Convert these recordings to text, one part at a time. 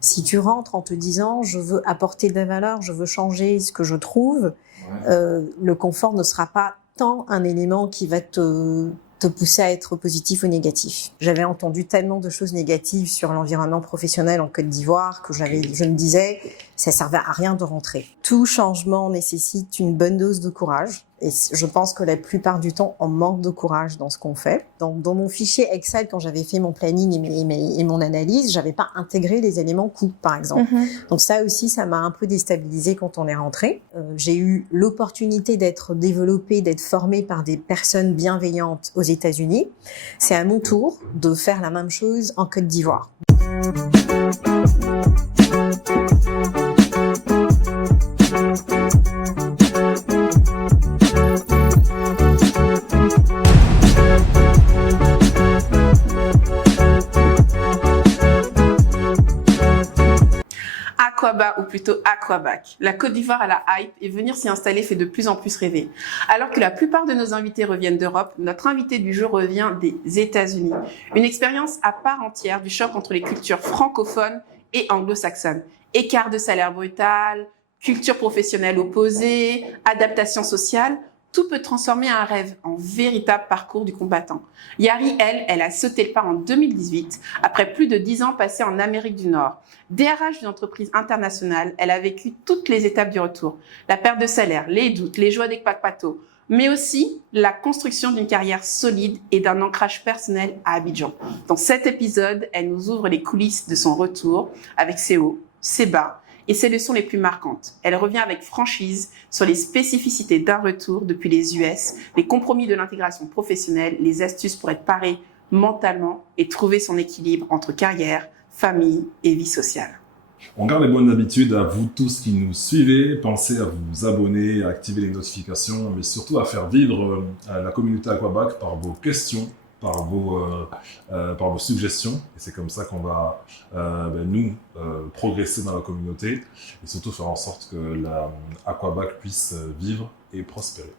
Si tu rentres en te disant je veux apporter de la valeur, je veux changer ce que je trouve, le confort ne sera pas tant un élément qui va te pousser à être positif ou négatif. J'avais entendu tellement de choses négatives sur l'environnement professionnel en Côte d'Ivoire que je me disais, ça servait à rien de rentrer. Tout changement nécessite une bonne dose de courage. Et je pense que la plupart du temps, on manque de courage dans ce qu'on fait. Dans mon fichier Excel, quand j'avais fait mon planning et mon analyse, j'avais pas intégré les éléments coûts, par exemple. Donc ça aussi, ça m'a un peu déstabilisée quand on est rentré. J'ai eu l'opportunité d'être développée, d'être formée par des personnes bienveillantes aux États-Unis. C'est à mon tour de faire la même chose en Côte d'Ivoire. Aqaba, ou plutôt Aquabac. La Côte d'Ivoire à la hype et venir s'y installer fait de plus en plus rêver. Alors que la plupart de nos invités reviennent d'Europe, notre invité du jour revient des États-Unis. Une expérience à part entière du choc entre les cultures francophones et anglo-saxonnes. Écart de salaire brutal, culture professionnelle opposée, adaptation sociale, tout peut transformer un rêve en véritable parcours du combattant. Yari, elle a sauté le pas en 2018, après plus de 10 ans passés en Amérique du Nord. DRH d'une entreprise internationale, elle a vécu toutes les étapes du retour. La perte de salaire, les doutes, les joies des papatos, mais aussi la construction d'une carrière solide et d'un ancrage personnel à Abidjan. Dans cet épisode, elle nous ouvre les coulisses de son retour avec ses hauts, ses bas, et ses leçons les plus marquantes. Elle revient avec franchise sur les spécificités d'un retour depuis les US, les compromis de l'intégration professionnelle, les astuces pour être paré mentalement et trouver son équilibre entre carrière, famille et vie sociale. On garde les bonnes habitudes à vous tous qui nous suivez. Pensez à vous abonner, à activer les notifications, mais surtout à faire vivre la communauté Aquabac par vos questions, par vos suggestions. Et c'est comme ça qu'on va nous progresser dans la communauté et surtout faire en sorte que la Aquabac puisse vivre et prospérer.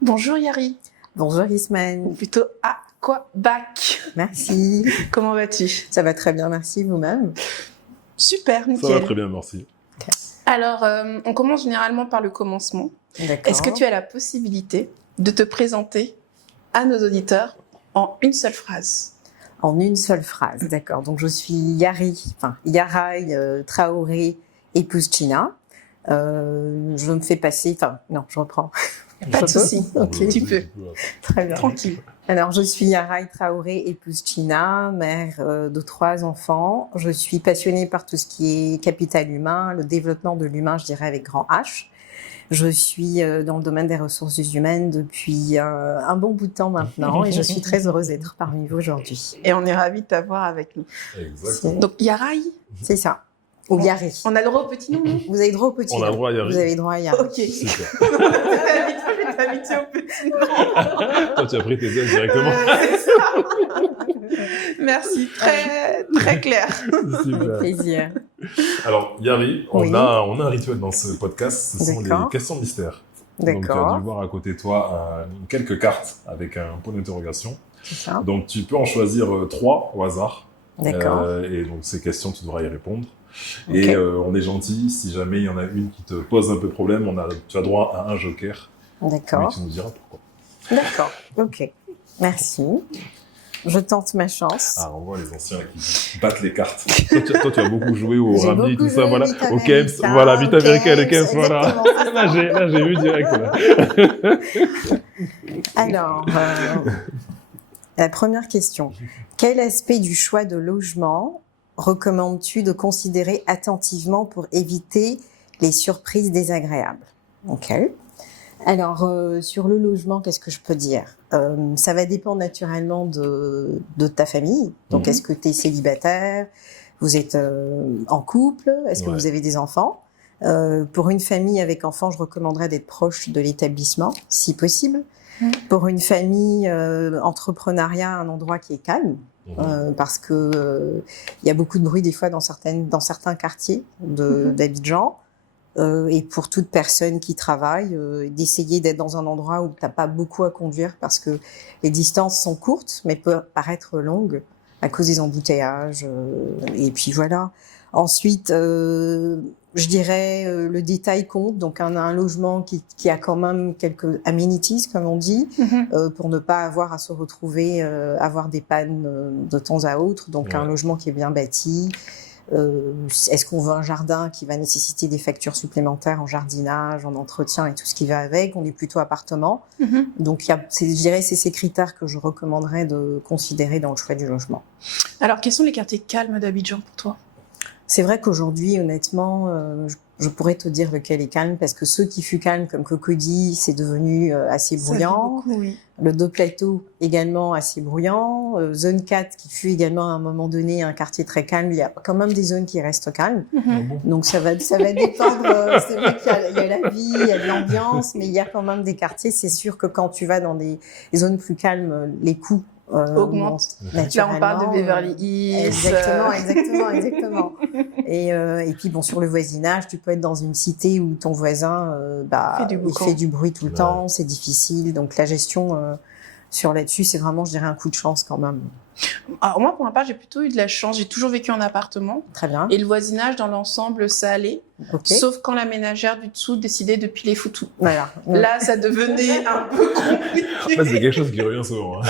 Bonjour Yari. Bonjour Ismaël. Ou plutôt Aquabac. Merci. Comment vas-tu? Ça va très bien, merci. Vous-même? Super, nickel. Ça va très bien, merci. Okay. Alors, on commence généralement par le commencement. D'accord. Est-ce que tu as la possibilité de te présenter à nos auditeurs en une seule phrase? En une seule phrase, d'accord. Donc, je suis Yarai Traoré, épouse China. Je me fais passer... non, je reprends. Pas de souci. Ok, tu peux. Très bien. Tranquille. Alors, je suis Yarai Traoré, épouse China, mère de 3 enfants. Je suis passionnée par tout ce qui est capital humain, le développement de l'humain, je dirais avec grand H. Je suis dans le domaine des ressources humaines depuis un bon bout de temps maintenant et je suis très heureuse d'être parmi vous aujourd'hui. Et on est ravis de t'avoir avec nous. Exactement. Donc, Yarai? C'est ça. Ou Yari. On a le droit au petit nom? Vous avez droit au petit nom. On a le droit à Yari. Vous avez droit à Yari. Ok. Super. Je vais t'inviter au petit nom. Toi, tu as pris tes ailes directement. C'est ça. Merci, très clair. Super. Avec plaisir. Alors, Yari, on a un rituel dans ce podcast, ce sont les questions mystères. Donc, tu as dû voir à côté de toi quelques cartes avec un point d'interrogation. C'est ça. Donc, tu peux en choisir 3 au hasard. D'accord. Et donc, ces questions, tu devras y répondre. Okay. Et on est gentil, si jamais il y en a une qui te pose un peu problème, tu as droit à un joker. D'accord. Mais tu nous diras pourquoi. D'accord, ok. Merci. Je tente ma chance. Ah, on voit les anciens qui battent les cartes. toi, tu as beaucoup joué au Rami, tout ça, voilà. Au Kems, voilà, Vite Américain, le Kems, voilà. Là, j'ai vu direct, là. Alors, la première question. Quel aspect du choix de logement recommandes-tu de considérer attentivement pour éviter les surprises désagréables? Ok. Alors, sur le logement, qu'est-ce que je peux dire? Ça va dépendre naturellement de ta famille. Donc, est-ce que tu es célibataire? Vous êtes en couple? Est-ce que vous avez des enfants? Pour une famille avec enfants, je recommanderais d'être proche de l'établissement, si possible. Pour une famille entrepreneuriat, un endroit qui est calme. Parce que y a beaucoup de bruit des fois dans certains quartiers d'Abidjan. Et pour toute personne qui travaille, d'essayer d'être dans un endroit où t'as pas beaucoup à conduire parce que les distances sont courtes mais peuvent paraître longues. à cause des embouteillages. Et puis voilà. Ensuite, je dirais le détail compte. Donc, on a un logement qui a quand même quelques amenities, comme on dit, pour ne pas avoir à se retrouver, avoir des pannes de temps à autre. Donc, un logement qui est bien bâti. Est-ce qu'on veut un jardin qui va nécessiter des factures supplémentaires en jardinage, en entretien et tout ce qui va avec? On est plutôt appartement. Donc, je dirais, c'est ces critères que je recommanderais de considérer dans le choix du logement. Alors, quels sont les quartiers calmes d'Abidjan pour toi? C'est vrai qu'aujourd'hui, honnêtement, je pourrais te dire lequel est calme, parce que ceux qui furent calmes, comme Cocody, c'est devenu assez bruyant. Beaucoup, oui. Le Deux Plateaux, également assez bruyant. Zone 4, qui fut également à un moment donné un quartier très calme. Il y a quand même des zones qui restent calmes. Donc ça va dépendre. C'est vrai qu'il y a la vie, il y a de l'ambiance, mais il y a quand même des quartiers. C'est sûr que quand tu vas dans des zones plus calmes, les coûts augmente. Là, on parle de Beverly Hills. Exactement. Et puis, bon, sur le voisinage, tu peux être dans une cité où ton voisin, il fait du bruit tout le temps, c'est difficile. Donc, la gestion là-dessus, c'est vraiment, je dirais, un coup de chance quand même. Alors, moi, pour ma part, j'ai plutôt eu de la chance. J'ai toujours vécu en appartement. Très bien. Et le voisinage, dans l'ensemble, ça allait. Okay. Sauf quand la ménagère du dessous décidait de piler foutou. Voilà. Là, ça devenait un peu compliqué. En fait, c'est quelque chose qui revient souvent. Hein.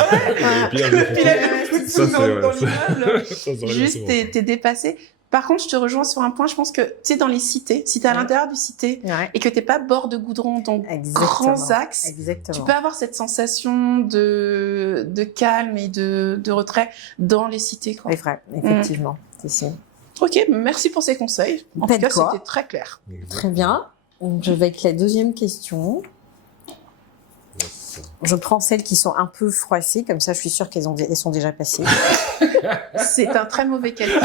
Le pilage de foutou dans l'immeuble. Juste, souvent. t'es dépassé. Par contre, je te rejoins sur un point. Je pense que, tu sais, dans les cités, si t'es à l'intérieur du cité et que t'es pas bord de goudron, donc grands axes, tu peux avoir cette sensation de calme et de retrait dans les cités, quoi. C'est vrai, effectivement. C'est sûr. Ok, merci pour ces conseils. En tout cas, c'était très clair. Très bien. Je vais avec la deuxième question. Je prends celles qui sont un peu froissées, comme ça je suis sûre elles sont déjà passées. C'est un très mauvais calcul.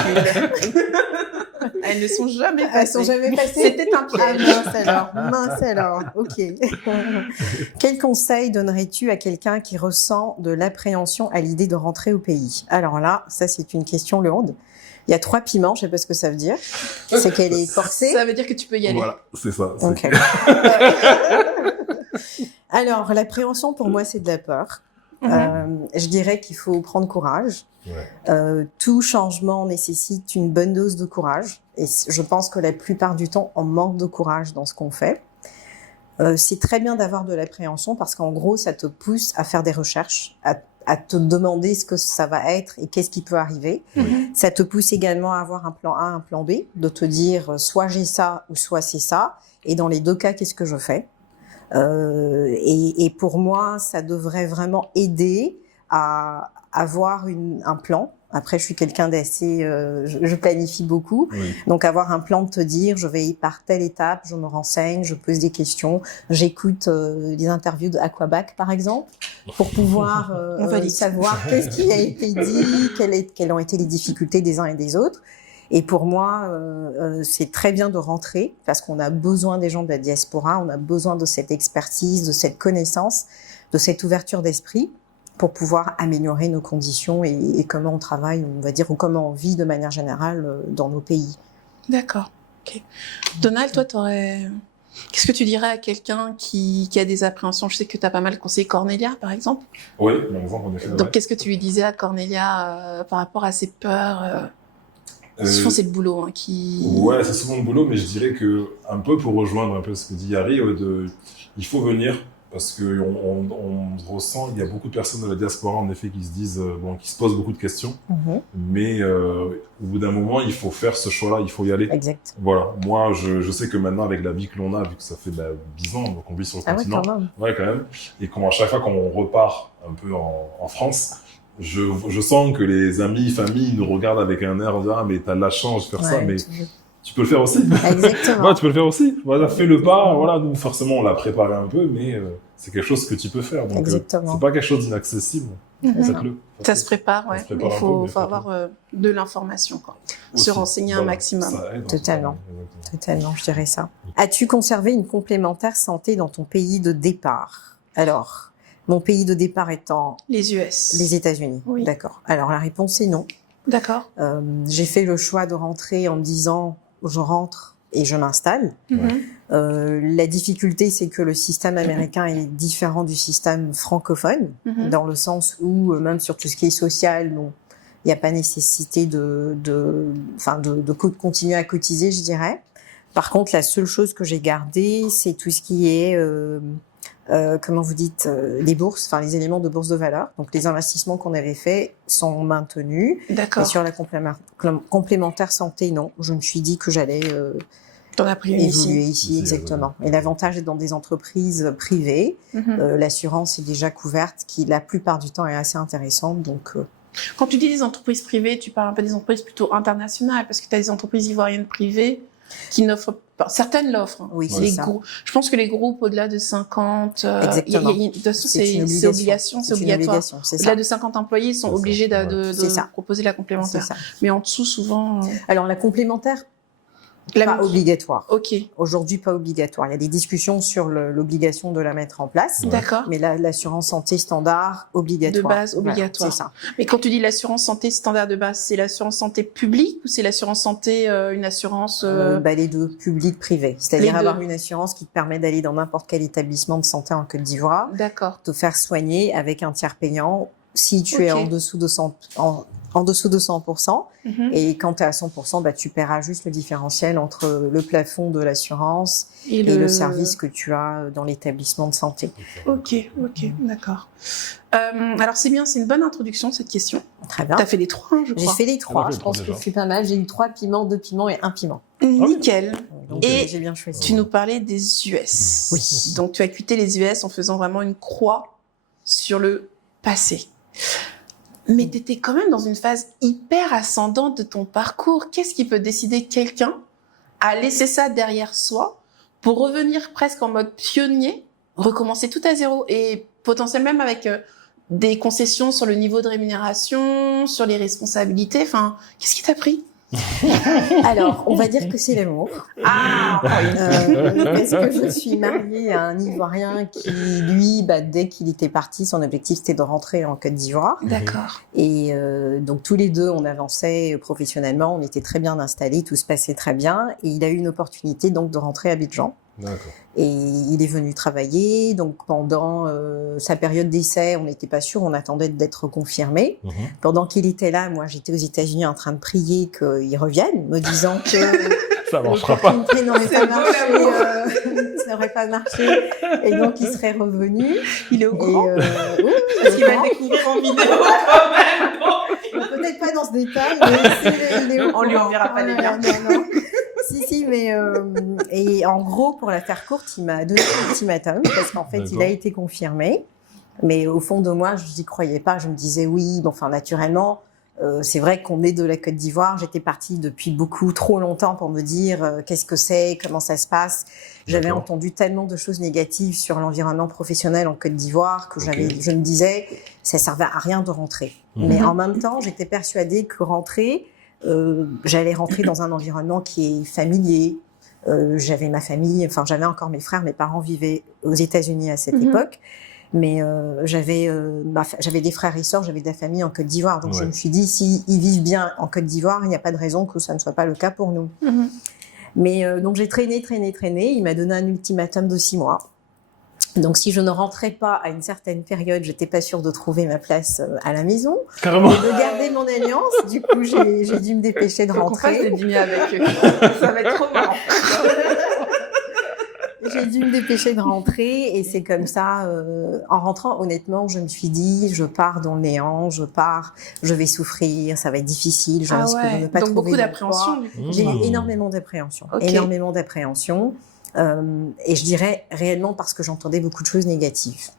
Elles ne sont jamais passées. Elles sont jamais passées. C'était un piège. Mince alors. Ok. Quel conseil donnerais-tu à quelqu'un qui ressent de l'appréhension à l'idée de rentrer au pays? Alors là, ça c'est une question lourde. Il y a 3 piments, je sais pas ce que ça veut dire. C'est qu'elle est corsée. Ça veut dire que tu peux y aller. Voilà, c'est ça. Okay. Alors, l'appréhension, pour moi, c'est de la peur. Je dirais qu'il faut prendre courage. Tout changement nécessite une bonne dose de courage. Et je pense que la plupart du temps, on manque de courage dans ce qu'on fait. C'est très bien d'avoir de l'appréhension parce qu'en gros, ça te pousse à faire des recherches, à te demander ce que ça va être et qu'est-ce qui peut arriver. Ça te pousse également à avoir un plan A, un plan B, de te dire soit j'ai ça ou soit c'est ça. Et dans les 2 cas, qu'est-ce que je fais? Et pour moi, ça devrait vraiment aider à avoir un plan. Après, je suis quelqu'un d'assez, je planifie beaucoup. Donc, avoir un plan de te dire, je vais par telle étape, je me renseigne, je pose des questions, j'écoute les interviews de Aquabac, par exemple, pour pouvoir savoir qu'est-ce qui a été dit, quelles ont été les difficultés des uns et des autres. Et pour moi, c'est très bien de rentrer parce qu'on a besoin des gens de la diaspora, on a besoin de cette expertise, de cette connaissance, de cette ouverture d'esprit pour pouvoir améliorer nos conditions et comment on travaille, on va dire, ou comment on vit de manière générale dans nos pays. D'accord. Okay. Donald, toi, qu'est-ce que tu dirais à quelqu'un qui a des appréhensions? Je sais que tu as pas mal conseillé Cornelia, par exemple. Oui, par exemple, en effet. Donc, qu'est-ce que tu lui disais à Cornelia par rapport à ses peurs souvent, c'est le boulot qui... Ouais, c'est souvent le boulot, mais je dirais que, un peu pour rejoindre un peu ce que dit Harry, il faut venir, parce que on ressent, il y a beaucoup de personnes de la diaspora, en effet, qui se disent, qui se posent beaucoup de questions, mais au bout d'un moment, il faut faire ce choix-là, il faut y aller. Exact. Voilà. Moi, je sais que maintenant, avec la vie que l'on a, vu que ça fait 10 ans qu'on vit sur le continent, ouais, quand même, et à chaque fois qu'on repart un peu en France, je sens que les amis, familles nous regardent avec un air de « Ah, mais t'as de la chance de faire ça, mais tu peux le faire aussi. » Exactement. Ouais, tu peux le faire aussi. Voilà, fais le pas. Voilà, nous, forcément, on l'a préparé un peu, mais c'est quelque chose que tu peux faire. Donc, c'est pas quelque chose d'inaccessible. Faites-le. Ça se prépare, ouais. Il faut avoir de l'information, quoi. Se renseigner un maximum. Ça aide, Totalement. Totalement, je dirais ça. As-tu conservé une complémentaire santé dans ton pays de départ? Alors... Mon pays de départ étant... Les US. Les États-Unis. Oui. D'accord. Alors, la réponse est non. D'accord. J'ai fait le choix de rentrer en me disant, je rentre et je m'installe. La difficulté, c'est que le système américain est différent du système francophone, dans le sens où, même sur tout ce qui est social, bon, Il n'y a pas nécessité de continuer à cotiser, je dirais. Par contre, la seule chose que j'ai gardée, c'est tout ce qui est, comment vous dites, les bourses, enfin les éléments de bourse de valeur. Donc les investissements qu'on avait faits sont maintenus. D'accord. Et sur la complémentaire santé, non. Je me suis dit que j'allais T'en as pris une évoluer ici. ici, exactement. Et l'avantage est dans des entreprises privées. L'assurance est déjà couverte, qui la plupart du temps est assez intéressante. Donc Quand tu dis des entreprises privées, tu parles un peu des entreprises plutôt internationales, parce que tu as des entreprises ivoiriennes privées qui n'offrent pas. Certaines l'offrent. Oui, c'est les ça. Je pense que les groupes au-delà de 50, Exactement. de toute façon, C'est une c'est obligation, c'est une obligatoire. obligation, c'est ça. Au-delà de 50 employés, ils sont C'est ça, obligés de C'est ça. proposer la C'est complémentaire. ça. Mais en dessous, souvent, Alors la complémentaire, la pas même- obligatoire. Ok, Aujourd'hui, pas obligatoire. Il y a des discussions sur l'obligation de la mettre en place. d'accord. Mais l'assurance santé standard, obligatoire. De base, Voilà, obligatoire. c'est ça. Mais quand tu dis l'assurance santé standard de base, c'est l'assurance santé publique ou c'est l'assurance santé, une assurance Les deux, public, privé. Les C'est-à-dire deux. avoir une assurance qui te permet d'aller dans n'importe quel établissement de santé en Côte d'Ivoire, D'accord. te faire soigner avec un tiers payant si tu es Ok. en dessous de 100%. Mhm. Et quand tu es à 100%, tu paieras juste le différentiel entre le plafond de l'assurance et le service que tu as dans l'établissement de santé. Ok, d'accord. Alors c'est bien, c'est une bonne introduction cette question. Très bien. T'as fait les trois, hein, je J'ai crois. fait les trois, Ah, je pense que déjà. je suis pas mal. J'ai eu 3 piments, 2 piments et 1 piment. Nickel. Donc Et j'ai bien choisi. Tu nous parlais des US. Oui. Donc tu as quitté les US en faisant vraiment une croix sur le passé. Mais tu étais quand même dans une phase hyper ascendante de ton parcours. Qu'est-ce qui peut décider quelqu'un à laisser ça derrière soi pour revenir presque en mode pionnier, recommencer tout à zéro et potentiellement même avec des concessions sur le niveau de rémunération, sur les responsabilités. Enfin, qu'est-ce qui t'a pris? Alors, on va dire que c'est l'amour. Ah, Parce que je suis mariée à un Ivoirien qui, lui, dès qu'il était parti, son objectif c'était de rentrer en Côte d'Ivoire. d'accord. Et donc tous les deux, on avançait professionnellement, on était très bien installés, tout se passait très bien. Et il a eu une opportunité donc de rentrer à Abidjan. D'accord. Et il est venu travailler. Donc pendant sa période d'essai, on n'était pas sûr, on attendait d'être confirmé. Pendant qu'il était là, moi j'étais aux États-Unis en train de prier qu'il revienne, me disant que Ça marchera pas. l'opportunité n'aurait C'est pas beau, marché, l'amour. ça n'aurait pas marché, et donc il serait revenu. Il est au Et, courant oui, parce qu'il va au le courant. découvrir en vidéo quand même. Peut-être pas dans ce détail, mais il est au On lui courant. enverra pas les liens. Non. Si, mais et en gros, pour la faire courte, il m'a donné un ultimatum parce qu'en fait, il a D'accord. été confirmé. Mais au fond de moi, je n'y croyais pas. Je me disais oui, naturellement. C'est vrai qu'on est de la Côte d'Ivoire. J'étais partie depuis trop longtemps pour me dire qu'est-ce que c'est, comment ça se passe. J'avais D'accord. entendu tellement de choses négatives sur l'environnement professionnel en Côte d'Ivoire que Ok. je me disais ça servait à rien de rentrer. Mais en même temps, j'étais persuadée que j'allais rentrer dans un environnement qui est familier. J'avais ma famille, j'avais encore mes frères, mes parents vivaient aux États-Unis à cette époque. Mais j'avais des frères et sœurs, j'avais de la famille en Côte d'Ivoire. Donc je Ouais. me suis dit, s'ils vivent bien en Côte d'Ivoire, il n'y a pas de raison que ça ne soit pas le cas pour nous. Mhm. Mais donc j'ai traîné. Il m'a donné un ultimatum de 6 mois. Donc si je ne rentrais pas à une certaine période, j'étais pas sûre de trouver ma place à la maison, Carrément. et de garder mon alliance. Du coup, j'ai dû me dépêcher de Faut qu'on fasse des rentrer. dîners avec eux. Ça va être trop marrant. J'ai dû me dépêcher de rentrer et c'est comme ça, en rentrant, honnêtement, je me suis dit, je pars dans le néant, je vais souffrir, ça va être difficile, je risque de ne pas Donc trouver beaucoup d'emploi. d'appréhension du coup. J'ai eu énormément d'appréhension, Ok. énormément d'appréhension. Et je dirais réellement parce que j'entendais beaucoup de choses négatives.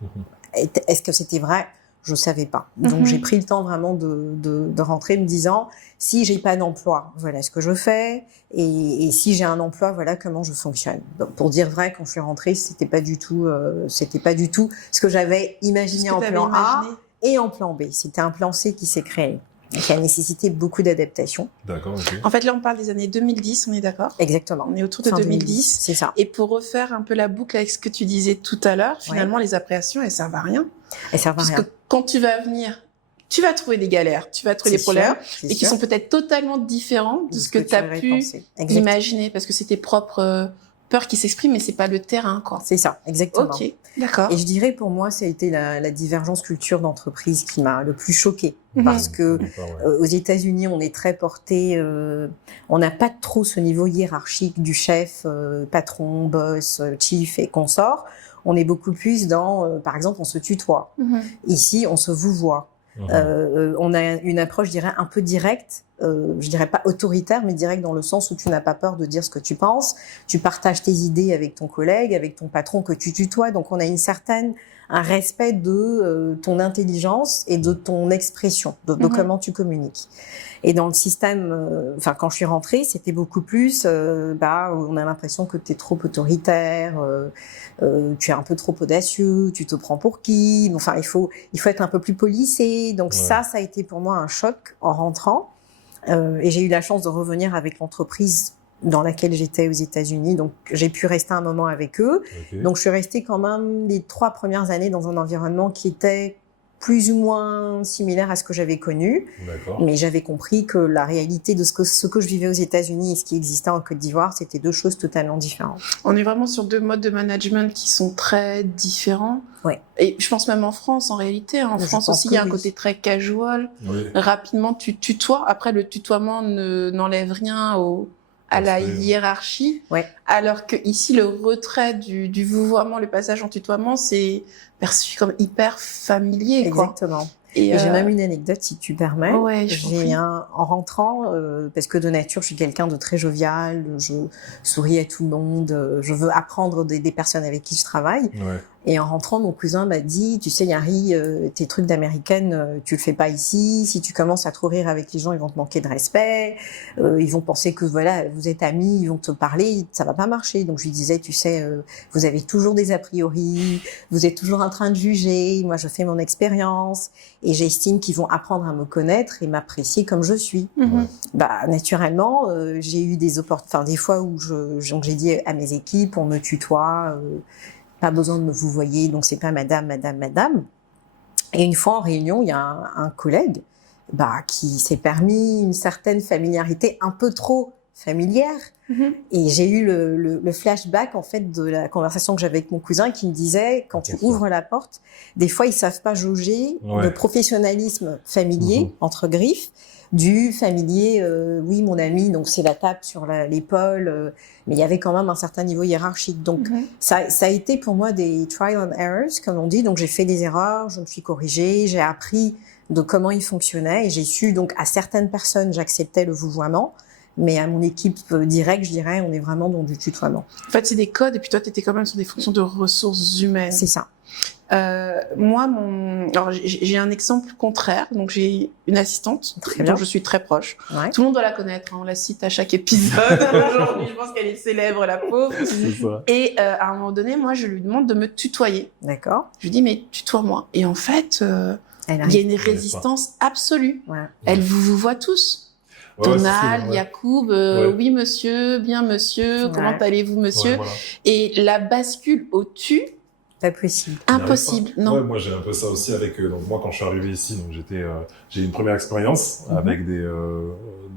Est-ce que c'était vrai? Je savais pas. Donc j'ai pris le temps vraiment de rentrer me disant si j'ai pas d'emploi, voilà ce que je fais, et si j'ai un emploi, voilà comment je fonctionne. Donc, pour dire vrai, quand je suis rentrée, c'était pas du tout ce que j'avais imaginé Ce que en t'avais plan A imaginé. et en plan B. C'était un plan C qui s'est créé, qui a nécessité beaucoup d'adaptation. D'accord, ok. En fait, là, on parle des années 2010, on est d'accord? Exactement. On est autour de Fin 2010. c'est ça. Et pour refaire un peu la boucle avec ce que tu disais tout à l'heure, finalement, les appréhensions, elles servent à rien. Et ça va Parce rien. que quand tu vas venir, tu vas trouver des galères, tu vas trouver des C'est sûr, problèmes, c'est et qui sûr. sont peut-être totalement différents de ce que tu as aurais pu pensé. Exact. imaginer, parce que c'est tes propres peur qui s'exprime, mais c'est pas le terrain, quoi. C'est ça, exactement. Ok, d'accord. Et je dirais pour moi, ça a été la divergence culture d'entreprise qui m'a le plus choquée. Parce que aux États-Unis, on est très porté, on n'a pas trop ce niveau hiérarchique du chef, patron, boss, chief et consort. On est beaucoup plus dans, par exemple, on se tutoie. Ici, on se vouvoie. On a une approche, je dirais, un peu directe, je dirais pas autoritaire, mais directe dans le sens où tu n'as pas peur de dire ce que tu penses. Tu partages tes idées avec ton collègue, avec ton patron que tu tutoies. Donc, on a un respect de ton intelligence et de ton expression, de comment tu communiques. Et dans le système, quand je suis rentrée, c'était beaucoup plus, on a l'impression que tu es trop autoritaire, tu es un peu trop audacieux, tu te prends pour qui. Enfin, il faut être un peu plus policé. Donc ça a été pour moi un choc en rentrant. Et j'ai eu la chance de revenir avec l'entreprise dans laquelle j'étais aux États-Unis. Donc, j'ai pu rester un moment avec eux. Donc, je suis restée quand même les 3 premières années dans un environnement qui était plus ou moins similaire à ce que j'avais connu. Mais j'avais compris que la réalité de ce que je vivais aux États-Unis et ce qui existait en Côte d'Ivoire, c'était 2 choses totalement différentes. On est vraiment sur 2 modes de management qui sont très différents. Ouais. Et je pense même en France, en réalité. En France aussi, il y a un côté très casual. Rapidement, tu tutoies. Après, le tutoiement n'enlève rien à la hiérarchie. Alors que ici, le retrait du vouvoiement, le passage en tutoiement, c'est perçu comme hyper familier, quoi. Exactement. Et j'ai même une anecdote, si tu permets. En rentrant, parce que de nature, je suis quelqu'un de très jovial, je souris à tout le monde, je veux apprendre des personnes avec qui je travaille. Et en rentrant, mon cousin m'a dit, tu sais, Yari, tes trucs d'américaine, tu le fais pas ici. Si tu commences à trop rire avec les gens, ils vont te manquer de respect. Ils vont penser que voilà, vous êtes amis, ils vont te parler, ça va pas marcher. Donc je lui disais, tu sais, vous avez toujours des a priori, vous êtes toujours en train de juger. Moi, je fais mon expérience et j'estime qu'ils vont apprendre à me connaître et m'apprécier comme je suis. Naturellement, j'ai eu des fois où j'ai dit à mes équipes, on me tutoie. Pas besoin de me vouvoyer, donc c'est pas madame. Et une fois en réunion, il y a un collègue qui s'est permis une certaine familiarité un peu trop familière. Et j'ai eu le flashback en fait de la conversation que j'avais avec mon cousin qui me disait quand tu ouvres la porte, des fois ils savent pas jauger le professionnalisme familier entre griffes du familier, oui, mon ami, donc c'est la tape sur l'épaule, mais il y avait quand même un certain niveau hiérarchique. Donc, ça a été pour moi des trial and errors, comme on dit. Donc, j'ai fait des erreurs, je me suis corrigée, j'ai appris de comment ils fonctionnaient et j'ai su, donc, à certaines personnes, j'acceptais le vouvoiement, mais à mon équipe directe, je dirais, on est vraiment dans du tutoiement. En fait, c'est des codes et puis toi, tu étais quand même sur des fonctions de ressources humaines. C'est ça. Moi, alors j'ai un exemple contraire. Donc j'ai une assistante dont je suis très proche. Tout le monde doit la connaître. On la cite à chaque épisode. Aujourd'hui, je pense qu'elle est célèbre, la pauvre. Et à un moment donné, moi, je lui demande de me tutoyer. D'accord. Je lui dis mais tutoie-moi. Et en fait, il y a une résistance absolue. Elle vous voit tous. Donald, Yacoub, oui monsieur, bien monsieur, comment allez-vous monsieur? Et la bascule au tu. Pas possible. Impossible, non. Moi j'ai un peu ça aussi avec donc moi quand je suis arrivé ici, donc j'ai eu une première expérience avec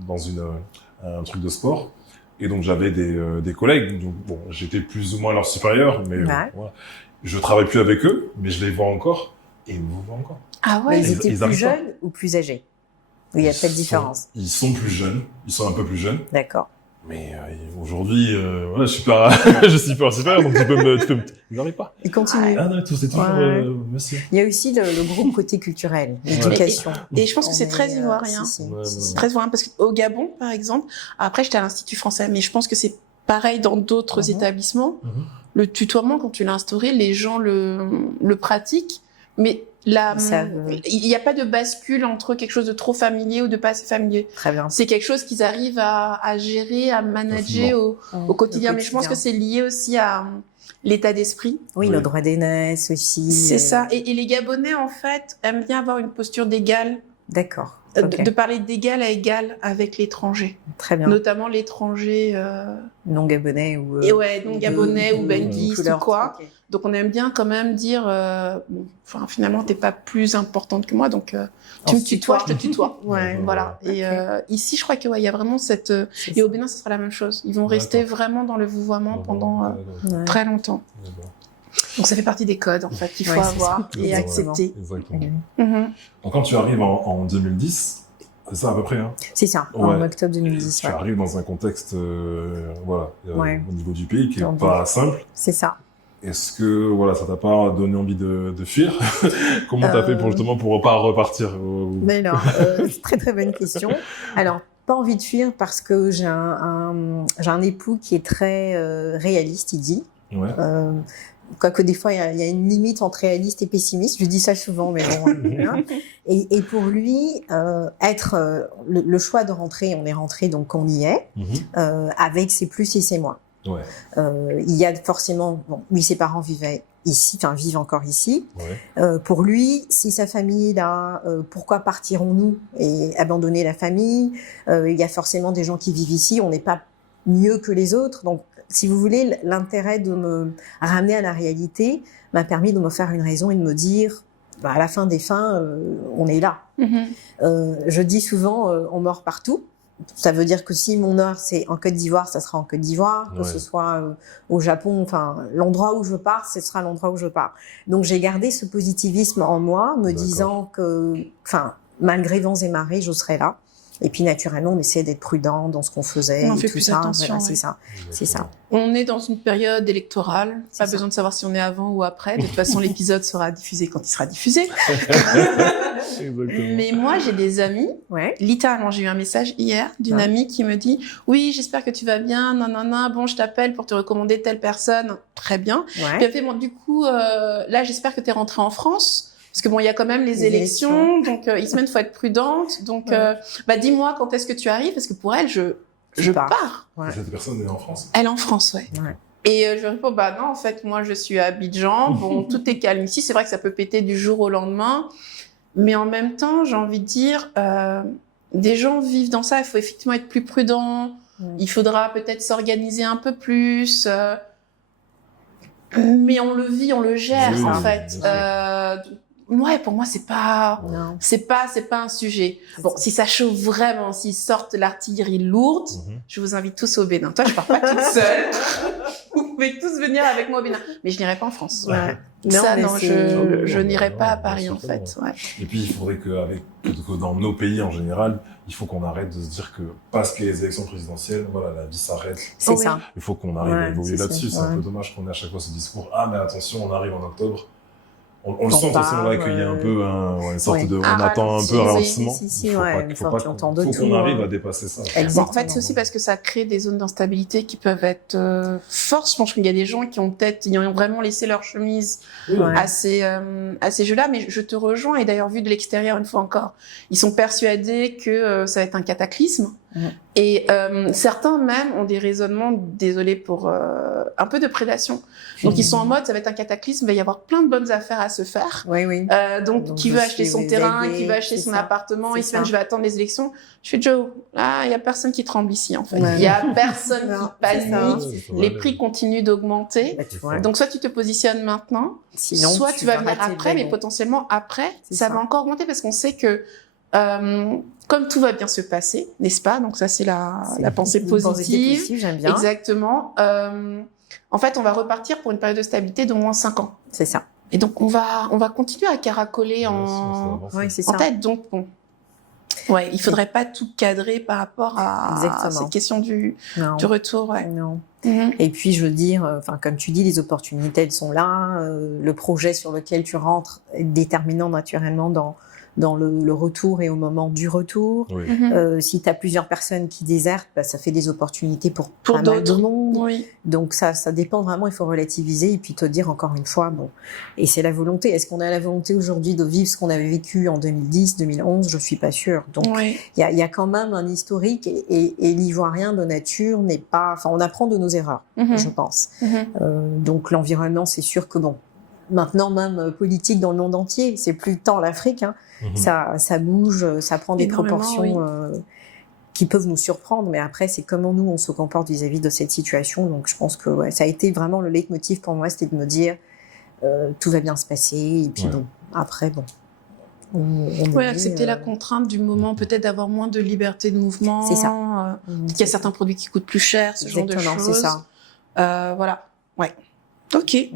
dans un truc de sport et donc j'avais des collègues, donc bon, j'étais plus ou moins leur supérieur, mais voilà. Je travaille plus avec eux, mais je les vois encore et ils me voient encore. Ah ouais. Mais ils étaient plus jeunes ou plus âgés? Il y a peut-être différence. Ils sont plus jeunes, ils sont un peu plus jeunes. D'accord. Mais aujourd'hui, je suis pas supérieur, donc tu peux ils n'arrivent pas. Ils continuent. Ah non, c'est toujours monsieur. Il y a aussi le gros côté culturel, l'éducation. Et je pense que c'est très ivoirien. C'est très ivoirien parce qu'au Gabon, par exemple, après j'étais à l'Institut français, mais je pense que c'est pareil dans d'autres établissements. Le tutoiement, quand tu l'as instauré, les gens le pratiquent, mais il n'y a pas de bascule entre quelque chose de trop familier ou de pas assez familier. Très bien. C'est quelque chose qu'ils arrivent à gérer, à manager au quotidien. Mais je pense que c'est lié aussi à l'état d'esprit. Oui, le droit d'aînesse aussi. C'est ça. Et les Gabonais, en fait, aiment bien avoir une posture d'égal. D'accord. Ok. De parler d'égal à égal avec l'étranger, Très bien. notamment l'étranger Non gabonais ou et ouais, non gabonais ou de benguiste ou couleur. quoi. Ok. Donc on aime bien quand même dire, bon, enfin finalement t'es pas plus importante que moi, donc tu On me se tutoies, tutoie. je te tutoie. Ouais. Voilà. Et Ok. ici, je crois que ouais, il y a vraiment cette C'est et au ça. Bénin, ce sera la même chose. Ils vont rester vraiment dans le vouvoiement pendant Ouais. très longtemps. Donc ça fait partie des codes en fait qu'il faut Ouais, c'est avoir ça. et Exactement. accepter. Exactement. Mhm. Donc, quand tu arrives en 2010, c'est ça à peu près, hein? C'est ça, Ouais. en octobre 2010. Tu Ouais. arrives dans un contexte, voilà, Ouais. au niveau du pays qui est Tendu. pas simple. C'est ça. Est-ce que, voilà, ça t'a pas donné envie de fuir? Comment t'as fait pour justement pour pas repartir? Mais non, c'est très très bonne question. Alors, pas envie de fuir parce que j'ai un époux qui est très réaliste, il dit. Ouais. Quoique des fois, il y a une limite entre réaliste et pessimiste. Je dis ça souvent, mais bon. Hein. Et pour lui, le choix de rentrer, on est rentré, donc on y est, avec ses plus et ses moins. Ouais. Il y a forcément, bon, lui, ses parents vivaient ici, enfin vivent encore ici. Ouais. Pour lui, si sa famille est là, pourquoi partirons-nous et abandonner la famille? Il y a forcément des gens qui vivent ici, on n'est pas mieux que les autres. Donc, si vous voulez, l'intérêt de me ramener à la réalité m'a permis de me faire une raison et de me dire, bah, à la fin des fins, on est là. Mhm. Je dis souvent, on meurt partout. Ça veut dire que si mon heure c'est en Côte d'Ivoire, ça sera en Côte d'Ivoire, que Ouais. ce soit au Japon, enfin l'endroit où je pars, ce sera l'endroit où je pars. Donc j'ai gardé ce positivisme en moi, me D'accord. disant que, enfin malgré vents et marées, je serai là. Et puis naturellement, on essayait d'être prudent dans ce qu'on faisait. On et fait tout plus ça. attention, Voilà, ouais. c'est ça, c'est ça. On est dans une période électorale. C'est Pas ça. besoin de savoir si on est avant ou après. De toute façon, l'épisode sera diffusé quand il sera diffusé. Exactement. Mais moi, j'ai des amis. Ouais. Littéralement, j'ai eu un message hier d'une Ouais. amie qui me dit « Oui, j'espère que tu vas bien. Nanana. Bon, je t'appelle pour te recommander telle personne. » Très bien. Puis Ouais. elle fait « Bon, du coup, là, j'espère que tu es rentrée en France. » Parce que bon, il y a quand même les élections. Donc, il faut être prudente. Donc, Ouais. dis-moi quand est-ce que tu arrives. Parce que pour elle, je Tu pars. pars. Ouais. Cette personne est en France? Elle est en France, ouais. Ouais. Et je lui réponds, bah non, en fait, moi, je suis à Abidjan. Bon, tout est calme ici. C'est vrai que ça peut péter du jour au lendemain. Mais en même temps, j'ai envie de dire, des gens vivent dans ça. Il faut effectivement être plus prudent. Il faudra peut-être s'organiser un peu plus. Mais on le vit, on le gère, Oui, en oui, fait. bien Ouais, pour moi, c'est pas un sujet. Bon, si ça chauffe vraiment, s'ils sortent l'artillerie lourde, je vous invite tous au Bénin. Toi, je pars pas toute seule. Vous pouvez tous venir avec moi au Bénin. Mais je n'irai pas en France. Ouais. Ça, mais non, c'est- je n'irai pas à Non, Paris, en certainement. fait. Ouais. Et puis, il faudrait que dans nos pays en général, il faut qu'on arrête de se dire que parce qu'il y a les élections présidentielles, voilà, la vie s'arrête. C'est Oui. ça. Il faut qu'on arrive à Ouais, évoluer c'est là-dessus. ça, C'est un ouais. peu dommage qu'on ait à chaque fois ce discours. Ah, mais attention, on arrive en octobre. On le On sent aussi, part, là, qu'il y a un peu une sorte ouais. de, on Un attend un peu un ralentissement. ralentissement. Si, Il faut ouais, pas, une faut sorte pas de temps qu'on de faut qu'on tour. arrive à dépasser ça. Bon, Exactement. en fait, c'est aussi parce que ça crée des zones d'instabilité qui peuvent être fortes. Je pense qu'il y a des gens qui ont vraiment laissé leur chemise Ouais. à ces jeux-là. Mais je te rejoins, et d'ailleurs, vu de l'extérieur, une fois encore, ils sont persuadés que ça va être un cataclysme. Mhm. Et certains même ont des raisonnements, désolé pour un peu de prédation. Donc, ils sont en mode, ça va être un cataclysme, il va y avoir plein de bonnes affaires à se faire. Oui, oui. Donc, qui je veut acheter suis son les terrain, aider, qui veut acheter c'est son ça. appartement, C'est il se fait, ça. je vais attendre les élections. Je fais Joe, là, il y a personne qui tremble ici, en fait. Ouais. Il y a personne Non, qui c'est ça. panique. Les prix continuent d'augmenter. Bah, tu vois. Donc, soit tu te positionnes maintenant, Sinon, soit tu vas venir rater le après, mais wagon. potentiellement après, C'est ça ça. va encore augmenter parce qu'on sait que, comme tout va bien se passer, n'est-ce pas? Donc, ça, c'est la pensée Une pensée positive. j'aime bien. Exactement. En fait, on va repartir pour une période de stabilité d'au moins 5 ans. C'est ça. Et donc, on va continuer à caracoler Bien sûr, ça avance. Oui, c'est en ça. tête. Donc, bon. Ouais, il faudrait pas tout cadrer par rapport à Exactement. cette question du Non. retour, ouais. Non. Mhm. Et puis, je veux dire, enfin, comme tu dis, les opportunités, elles sont là. Le projet sur lequel tu rentres est déterminant naturellement dans le retour et au moment du retour. Oui. Mhm. Si tu as plusieurs personnes qui désertent, bah, ça fait des opportunités pour Pour pas mal de d'autres. monde. Oui. Donc ça dépend vraiment, il faut relativiser et puis te dire encore une fois, bon, et c'est la volonté. Est-ce qu'on a la volonté aujourd'hui de vivre ce qu'on avait vécu en 2010, 2011? Je suis pas sûre. Donc Oui. il y a quand même un historique et l'ivoirien de nature n'est pas, enfin on apprend de nos erreurs, Mhm. je pense. Mhm. Donc l'environnement, c'est sûr que bon, maintenant même politique dans le monde entier. C'est plus tant l'Afrique. Hein. Ça bouge, ça prend des proportions qui peuvent nous surprendre. Mais après, c'est comment nous, on se comporte vis-à-vis de cette situation. Donc, je pense que ça a été vraiment le leitmotiv pour moi, c'était de me dire tout va bien se passer. Et puis, bon, après, bon. Accepter la contrainte du moment, peut-être d'avoir moins de liberté de mouvement. C'est ça. Qu'il y a certains produits qui coûtent plus cher, ce genre de choses. C'est ça. Voilà. Ouais. Ok. Et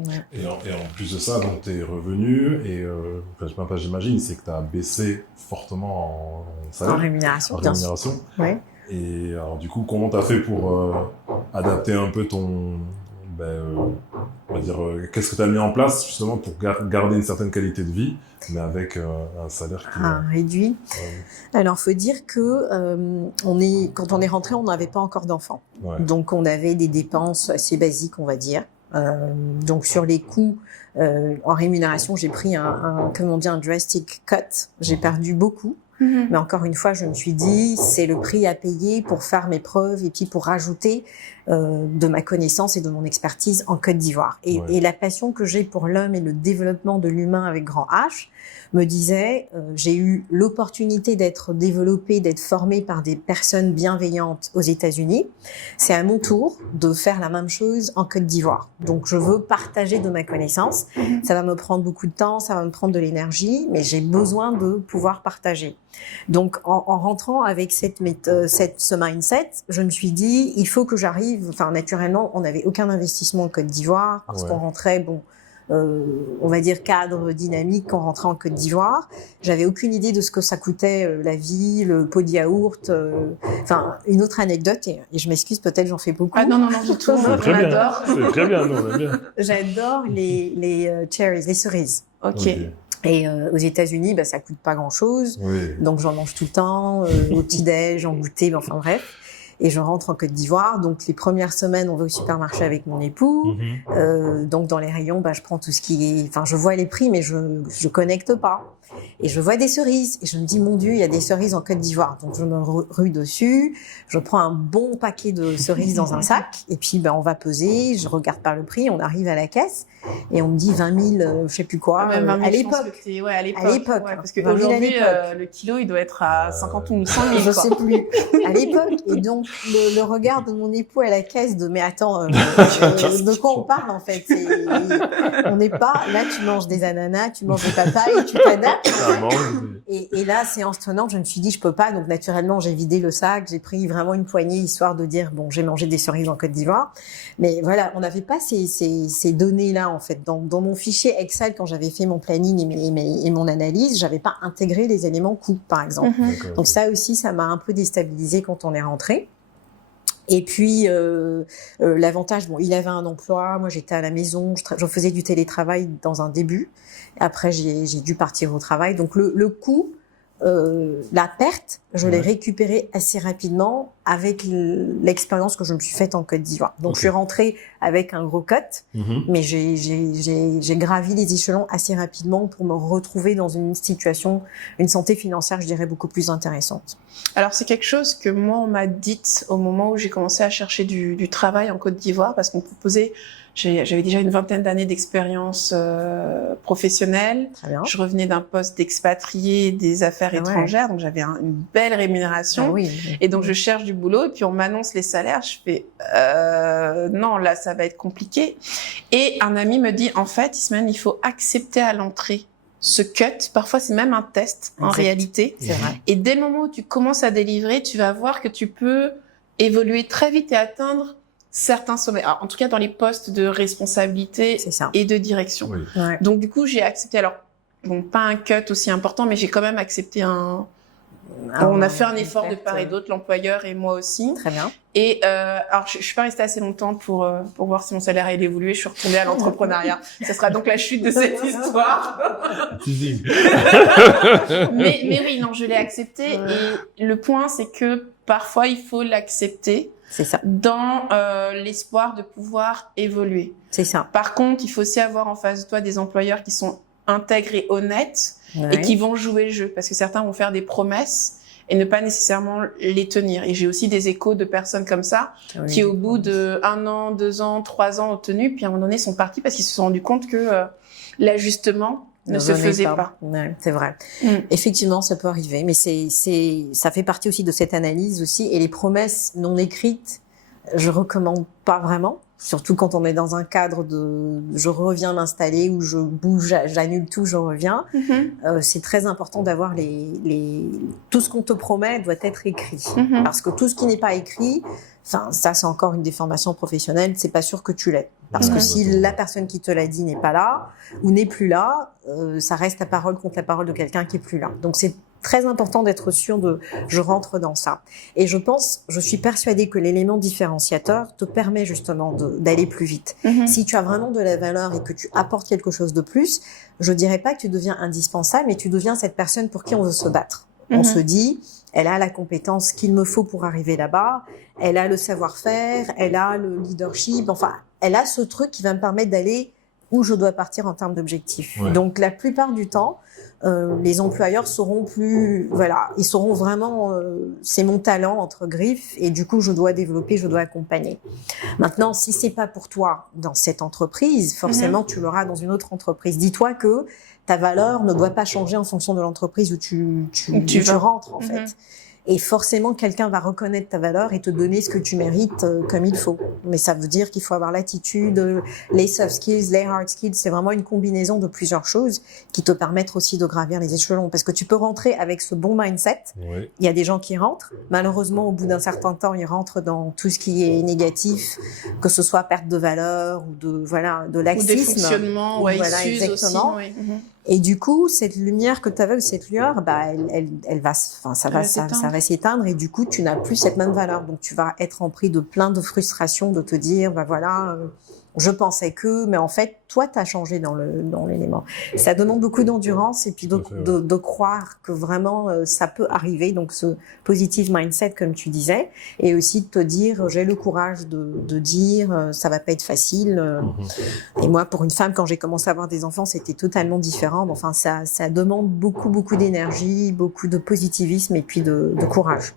en plus de ça, donc tes revenus, et j'imagine, c'est que tu as baissé fortement en salaire. En rémunération. Ouais. Et alors du coup, comment tu as fait pour adapter un peu ton... on va dire, qu'est-ce que tu as mis en place justement pour garder une certaine qualité de vie, mais avec un salaire qui réduit. Alors, faut dire que quand on est rentré, on n'avait pas encore d'enfants, donc on avait des dépenses assez basiques, on va dire. Donc sur les coûts en rémunération, j'ai pris un drastic cut. J'ai perdu beaucoup. Mais encore une fois, je me suis dit, c'est le prix à payer pour faire mes preuves et puis pour rajouter de ma connaissance et de mon expertise en Côte d'Ivoire. Et la passion que j'ai pour l'homme et le développement de l'humain avec grand H me disait, j'ai eu l'opportunité d'être développée, d'être formée par des personnes bienveillantes aux États-Unis. C'est à mon tour de faire la même chose en Côte d'Ivoire. Donc, je veux partager de ma connaissance. Ça va me prendre beaucoup de temps, ça va me prendre de l'énergie, mais j'ai besoin de pouvoir partager. Donc, en rentrant avec ce mindset, je me suis dit, il faut que j'arrive. Enfin, naturellement, on n'avait aucun investissement en Côte d'Ivoire parce qu'on rentrait, on va dire cadre dynamique quand on rentrait en Côte d'Ivoire. J'avais aucune idée de ce que ça coûtait la vie, le pot de yaourt. Enfin, une autre anecdote, et je m'excuse, peut-être j'en fais beaucoup. Ah non, du tout. C'est très bien. C'est très bien, non, on aime bien. J'adore les cherries, les cerises. Ok. Et aux États-Unis, ça coûte pas grand-chose. Donc j'en mange tout le temps, au petit-déj, en goûter, enfin bref. Et je rentre en Côte d'Ivoire. Donc les premières semaines, on va au supermarché avec mon époux. Donc dans les rayons, je prends tout ce qui est... Enfin, je vois les prix, mais je connecte pas. Et je vois des cerises. Et je me dis, mon Dieu, il y a des cerises en Côte d'Ivoire. Donc je me rue dessus. Je prends un bon paquet de cerises dans un sac. Et puis on va peser. Je regarde par le prix. On arrive à la caisse. Et on me dit 20 000, je sais plus quoi. À l'époque. À l'époque. Parce qu'aujourd'hui, le kilo, il doit être à 50 ou 100 000. Je sais plus. À l'époque. Et donc, le regard de mon époux à la caisse de, mais attends, de quoi on parle, en fait? On n'est pas, là, tu manges des ananas, tu manges des papayes, tu t'adaptes. Et là, séance tenante, je me suis dit, je peux pas. Donc, naturellement, j'ai vidé le sac, j'ai pris vraiment une poignée, histoire de dire, bon, j'ai mangé des cerises en Côte d'Ivoire. Mais voilà, on n'avait pas ces données-là, en fait. Dans mon fichier Excel, quand j'avais fait mon planning et mon analyse, j'avais pas intégré les éléments coûts, par exemple. Donc ça aussi, ça m'a un peu déstabilisé quand on est rentré. Et puis, l'avantage, il avait un emploi, moi j'étais à la maison, je faisais du télétravail dans un début. Après, j'ai dû partir au travail. Donc le coût, la perte, je l'ai récupérée assez rapidement avec l'expérience que je me suis faite en Côte d'Ivoire. Donc je suis rentrée avec un gros cut, mais j'ai gravi les échelons assez rapidement pour me retrouver dans une situation, une santé financière, je dirais, beaucoup plus intéressante. Alors c'est quelque chose que moi on m'a dit au moment où j'ai commencé à chercher du travail en Côte d'Ivoire, parce qu'on proposait, j'avais déjà une 20aine d'années d'expérience professionnelle. Très bien. Je revenais d'un poste d'expatrié des affaires étrangères, donc j'avais une belle rémunération. Et donc je cherche du boulot et puis on m'annonce les salaires. Je fais non, là ça va être compliqué. Et un ami me dit, en fait, Ismaël, il faut accepter à l'entrée ce cut. Parfois c'est même un test en réalité. C'est vrai. Et dès le moment où tu commences à délivrer, tu vas voir que tu peux évoluer très vite et atteindre certains sommets. Alors, en tout cas dans les postes de responsabilité et de direction. Donc du coup j'ai accepté, alors bon, pas un cut aussi important, mais j'ai quand même accepté on a fait un effort de part et d'autre, l'employeur et moi aussi. Très bien. Et alors je suis pas restée assez longtemps pour voir si mon salaire allait évoluer. Je suis retournée à l'entrepreneuriat. Ça sera donc la chute de cette histoire. mais oui, non, je l'ai accepté. Et le point, c'est que parfois il faut l'accepter. C'est ça. Dans l'espoir de pouvoir évoluer. C'est ça. Par contre, il faut aussi avoir en face de toi des employeurs qui sont intègres et honnêtes et qui vont jouer le jeu. Parce que certains vont faire des promesses et ne pas nécessairement les tenir. Et j'ai aussi des échos de personnes comme ça qui, au bout de 1 an, 2 ans, 3 ans ont tenu, puis à un moment donné sont partis parce qu'ils se sont rendus compte que l'ajustement ne se faisait pas. Ouais, c'est vrai. Effectivement, ça peut arriver, mais ça fait partie aussi de cette analyse aussi. Et les promesses non écrites, je recommande pas vraiment. Surtout quand on est dans un cadre de je reviens m'installer ou je bouge, j'annule tout, je reviens. C'est très important d'avoir tout ce qu'on te promet doit être écrit. Parce que tout ce qui n'est pas écrit, enfin, ça c'est encore une déformation professionnelle, c'est pas sûr que tu l'aies. Parce que si la personne qui te l'a dit n'est pas là ou n'est plus là, ça reste ta parole contre la parole de quelqu'un qui est plus là. Donc c'est très important d'être sûr je rentre dans ça. Et je suis persuadée que l'élément différenciateur te permet justement d'aller plus vite. Si tu as vraiment de la valeur et que tu apportes quelque chose de plus, je dirais pas que tu deviens indispensable, mais tu deviens cette personne pour qui on veut se battre. On se dit, elle a la compétence qu'il me faut pour arriver là-bas, elle a le savoir-faire, elle a le leadership, enfin, elle a ce truc qui va me permettre d'aller où je dois partir en termes d'objectifs. Ouais. Donc, la plupart du temps, les employeurs sauront ils sauront vraiment, c'est mon talent entre griffes, et du coup, je dois développer, je dois accompagner. Maintenant, si c'est pas pour toi dans cette entreprise, forcément, tu l'auras dans une autre entreprise. Dis-toi que ta valeur ne doit pas changer en fonction de l'entreprise où tu rentres, en fait. Et forcément, quelqu'un va reconnaître ta valeur et te donner ce que tu mérites comme il faut. Mais ça veut dire qu'il faut avoir l'attitude, les soft skills, les hard skills. C'est vraiment une combinaison de plusieurs choses qui te permettent aussi de gravir les échelons. Parce que tu peux rentrer avec ce bon mindset. Oui. Il y a des gens qui rentrent. Malheureusement, au bout d'un certain temps, ils rentrent dans tout ce qui est négatif, que ce soit perte de valeur ou de laxisme. Ou des fonctionnements, exactement. Aussi, oui. Et du coup, cette lumière que tu avais, ou cette lueur, elle va, ça va s'éteindre, et du coup, tu n'as plus cette même valeur. Donc, tu vas être empris de plein de frustration, de te dire, je pensais que, mais en fait, toi, t'as changé dans l'élément. Ça demande beaucoup d'endurance, et puis de croire que vraiment, ça peut arriver. Donc, ce positive mindset, comme tu disais, et aussi de te dire, j'ai le courage de dire, ça va pas être facile. Et moi, pour une femme, quand j'ai commencé à avoir des enfants, c'était totalement différent. Enfin, ça demande beaucoup d'énergie, beaucoup de positivisme, et puis de courage.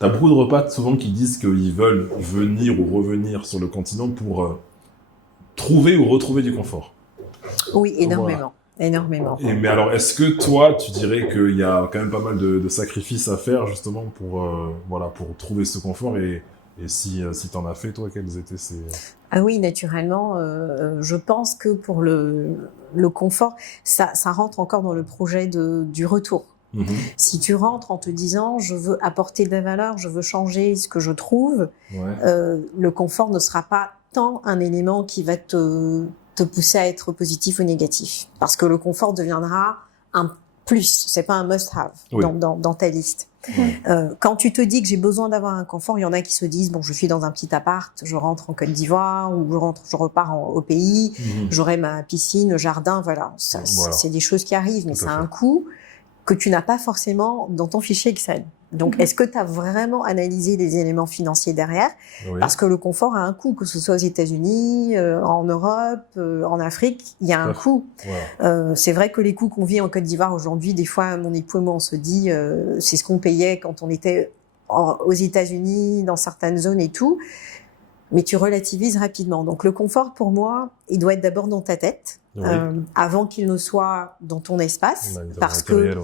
T'as beaucoup de repas souvent qui disent qu'ils veulent venir ou revenir sur le continent pour trouver ou retrouver du confort. Oui, énormément. Voilà. Énormément. Mais alors, est-ce que toi, tu dirais qu'il y a quand même pas mal de sacrifices à faire justement pour trouver ce confort, et si t'en as fait, toi, quels étaient ces... Ah oui, naturellement, je pense que pour le confort, ça rentre encore dans le projet du retour. Si tu rentres en te disant je veux apporter de la valeur, je veux changer ce que je trouve, le confort ne sera pas tant un élément qui va te pousser à être positif ou négatif, parce que le confort deviendra un plus, c'est pas un must-have dans ta liste. Quand tu te dis que j'ai besoin d'avoir un confort, il y en a qui se disent je suis dans un petit appart, je rentre en Côte d'Ivoire, ou je repars au pays, j'aurai ma piscine, le jardin, c'est des choses qui arrivent, mais ça a un coût que tu n'as pas forcément dans ton fichier Excel. Donc, est-ce que tu as vraiment analysé les éléments financiers derrière ? Parce que le confort a un coût, que ce soit aux États-Unis, en Europe, en Afrique, il y a un coût. C'est vrai que les coûts qu'on vit en Côte d'Ivoire aujourd'hui, des fois, mon époux et moi, on se dit, c'est ce qu'on payait quand on était aux États-Unis, dans certaines zones et tout. Mais tu relativises rapidement. Donc, le confort, pour moi, il doit être d'abord dans ta tête, avant qu'il ne soit dans ton espace. Parce que,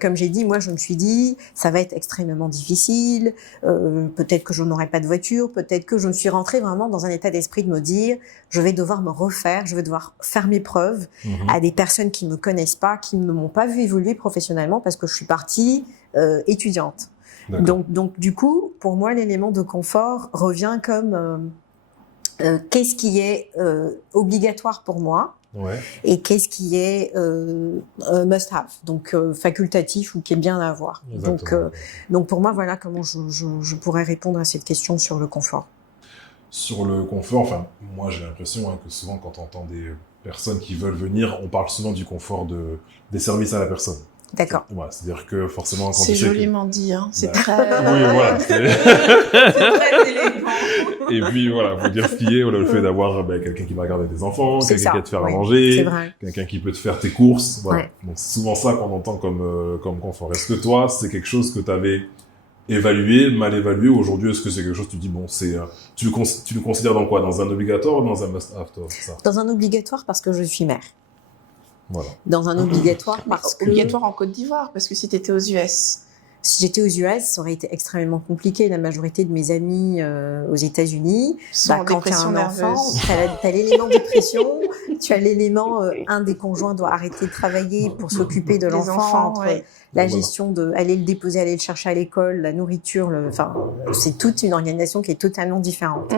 comme j'ai dit, moi, je me suis dit, ça va être extrêmement difficile, peut-être que je n'aurai pas de voiture, peut-être que je me suis rentrée vraiment dans un état d'esprit de me dire, je vais devoir me refaire, je vais devoir faire mes preuves à des personnes qui ne me connaissent pas, qui ne m'ont pas vu évoluer professionnellement, parce que je suis partie étudiante. Donc, du coup, pour moi, l'élément de confort revient comme qu'est-ce qui est obligatoire pour moi et qu'est-ce qui est must-have, donc facultatif ou qui est bien à avoir. Donc, pour moi, voilà comment je pourrais répondre à cette question sur le confort. Sur le confort, moi, j'ai l'impression que souvent, quand on entend des personnes qui veulent venir, on parle souvent du confort des services à la personne. D'accord. C'est-à-dire que forcément, quand c'est joliment dit, hein. C'est très. Oui, voilà. C'est très élégant. Et puis voilà, faut dire ce qui est, voilà, le fait d'avoir quelqu'un qui va regarder tes enfants, C'est quelqu'un ça, qui va te faire à oui. manger, C'est vrai. quelqu'un qui peut te faire tes courses, voilà. Ouais. Donc c'est souvent ça qu'on entend comme confort. Est-ce que toi, c'est quelque chose que tu avais évalué, mal évalué, aujourd'hui, est-ce que c'est quelque chose, tu dis, bon, tu le considères dans quoi? Dans un obligatoire ou dans un must-have, toi, ça? Dans un obligatoire parce que je suis mère. Voilà. Dans un obligatoire parce que... Obligatoire en Côte d'Ivoire, parce que si tu étais aux US. Si j'étais aux US, ça aurait été extrêmement compliqué. La majorité de mes amis aux États-Unis, Sans quand tu as dépression un enfant, nerveuse. tu as l'élément dépression, tu as l'élément un des conjoints doit arrêter de travailler pour s'occuper de Des l'enfant, enfants, entre ouais. la Voilà. gestion de aller le déposer, aller le chercher à l'école, la nourriture, enfin c'est toute une organisation qui est totalement différente.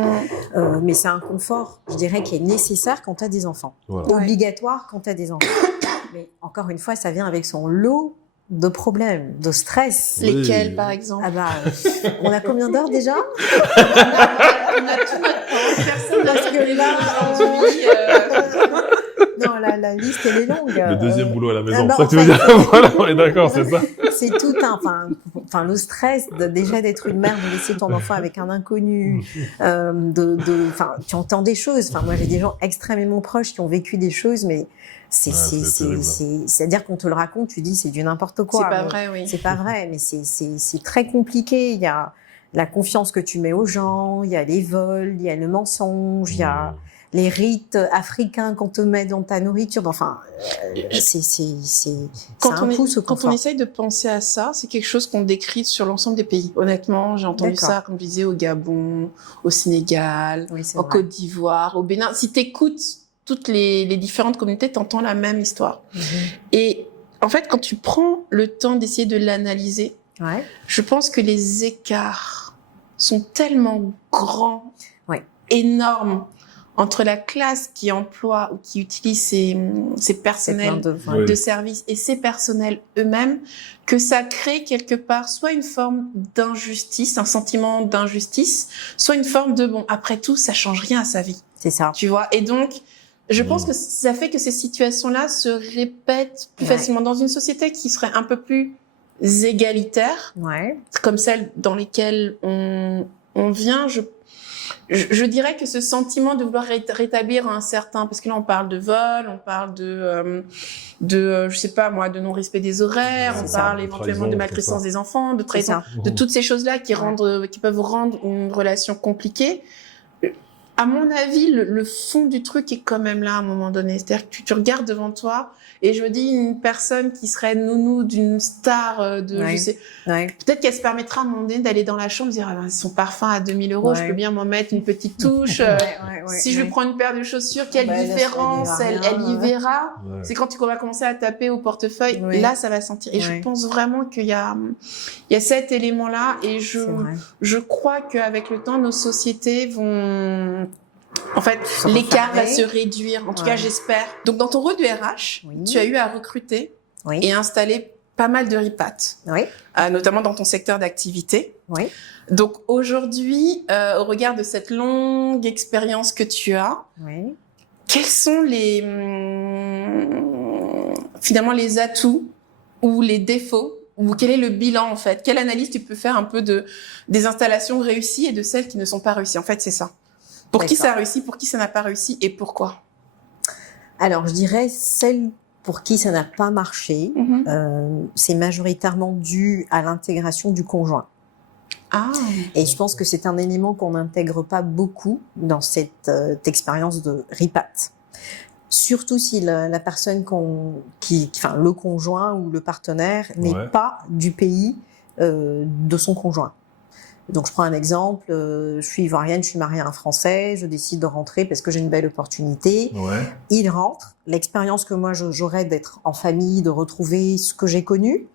Mais c'est un confort, je dirais, qui est nécessaire quand tu as des enfants, Voilà. obligatoire quand tu as des enfants. Mais encore une fois, ça vient avec son lot de problèmes, de stress. Oui. Lesquels, par exemple? Ah bah, on a combien d'heures déjà? On a tout notre temps. Personne n'a Parce que fait là, aujourd'hui. Non, la liste, elle est longue. Le deuxième boulot à la maison, bah, c'est ça que tu veux en dire? Voilà, on est d'accord, c'est ça? C'est tout enfin, le stress déjà d'être une mère, de laisser ton enfant avec un inconnu, enfin, tu entends des choses. Enfin, moi, j'ai des gens extrêmement proches qui ont vécu des choses, mais c'est terrible. c'est-à-dire qu'on te le raconte, tu dis, c'est du n'importe quoi. C'est pas Mais vrai, oui. C'est pas vrai, mais c'est très compliqué. Il y a la confiance que tu mets aux gens, il y a les vols, il y a le mensonge, il y a les rites africains qu'on te met dans ta nourriture. Enfin, c'est un coup, ce Quand confort. on essaye de penser à ça, c'est quelque chose qu'on décrit sur l'ensemble des pays. Honnêtement, j'ai entendu D'accord. ça, comme je disais, au Gabon, au Sénégal, Oui, c'est en vrai. Côte d'Ivoire, au Bénin. Si t'écoutes toutes les différentes communautés, t'entends la même histoire. Mhm. Et en fait, quand tu prends le temps d'essayer de l'analyser, Ouais. je pense que les écarts sont tellement grands, Ouais. énormes, entre la classe qui emploie ou qui utilise ces C'est plein personnels de... Oui. de service et ces personnels eux-mêmes, que ça crée quelque part soit une forme d'injustice, un sentiment d'injustice, soit une forme de bon, après tout, ça change rien à sa vie, C'est ça. tu vois. Et donc, je pense que ça fait que ces situations-là se répètent plus Ouais. facilement dans une société qui serait un peu plus égalitaire, Ouais. comme celle dans lesquelles on vient. Je dirais que ce sentiment de vouloir rétablir un certain, parce que là on parle de vol, on parle de je sais pas moi, de non-respect des horaires, C'est on ça, parle de éventuellement trahison, de tout maltraitance ça. des enfants, de C'est trahison, ça. de toutes ces choses-là qui peuvent rendre une relation compliquée. À mon avis, le fond du truc est quand même là à un moment donné. C'est-à-dire que tu regardes devant toi et je me dis une personne qui serait nounou d'une star de, Ouais. je sais, Ouais. peut-être qu'elle se permettra à un moment donné d'aller dans la chambre et dire, ah ben, son parfum à 2000 €, je Ouais. peux bien m'en mettre une petite touche. Si je lui prends une paire de chaussures, quelle Ouais, là, différence ça lui verra elle y rien, verra. Ouais. C'est quand tu vas commencer à taper au portefeuille, Oui. là, ça va sentir. Et Ouais. je pense vraiment qu'il y a cet élément-là et C'est vrai. je crois qu'avec le temps, nos sociétés vont... En fait, Se l'écart va refermer. se réduire. En tout Ouais. cas, j'espère. Donc, dans ton rôle de RH, Oui. tu as eu à recruter Oui. et installer pas mal de ripates, Oui. notamment dans ton secteur d'activité. Oui. Donc, aujourd'hui, au regard de cette longue expérience que tu as, Oui. quels sont finalement les atouts ou les défauts ou quel est le bilan en fait? Quelle analyse tu peux faire un peu des installations réussies et de celles qui ne sont pas réussies? En fait, c'est ça. Pour qui D'accord. ça a réussi, pour qui ça n'a pas réussi et pourquoi? Alors, je dirais celle pour qui ça n'a pas marché, c'est majoritairement dû à l'intégration du conjoint. Ah, Et je pense que c'est un élément qu'on n'intègre pas beaucoup dans cette expérience de RIPAT. Surtout si la personne enfin le conjoint ou le partenaire n'est Ouais. pas du pays de son conjoint. Donc je prends un exemple, je suis ivoirienne, je suis mariée à un Français, je décide de rentrer parce que j'ai une belle opportunité. Ouais. Il rentre, l'expérience que moi j'aurais d'être en famille, de retrouver ce que j'ai connu,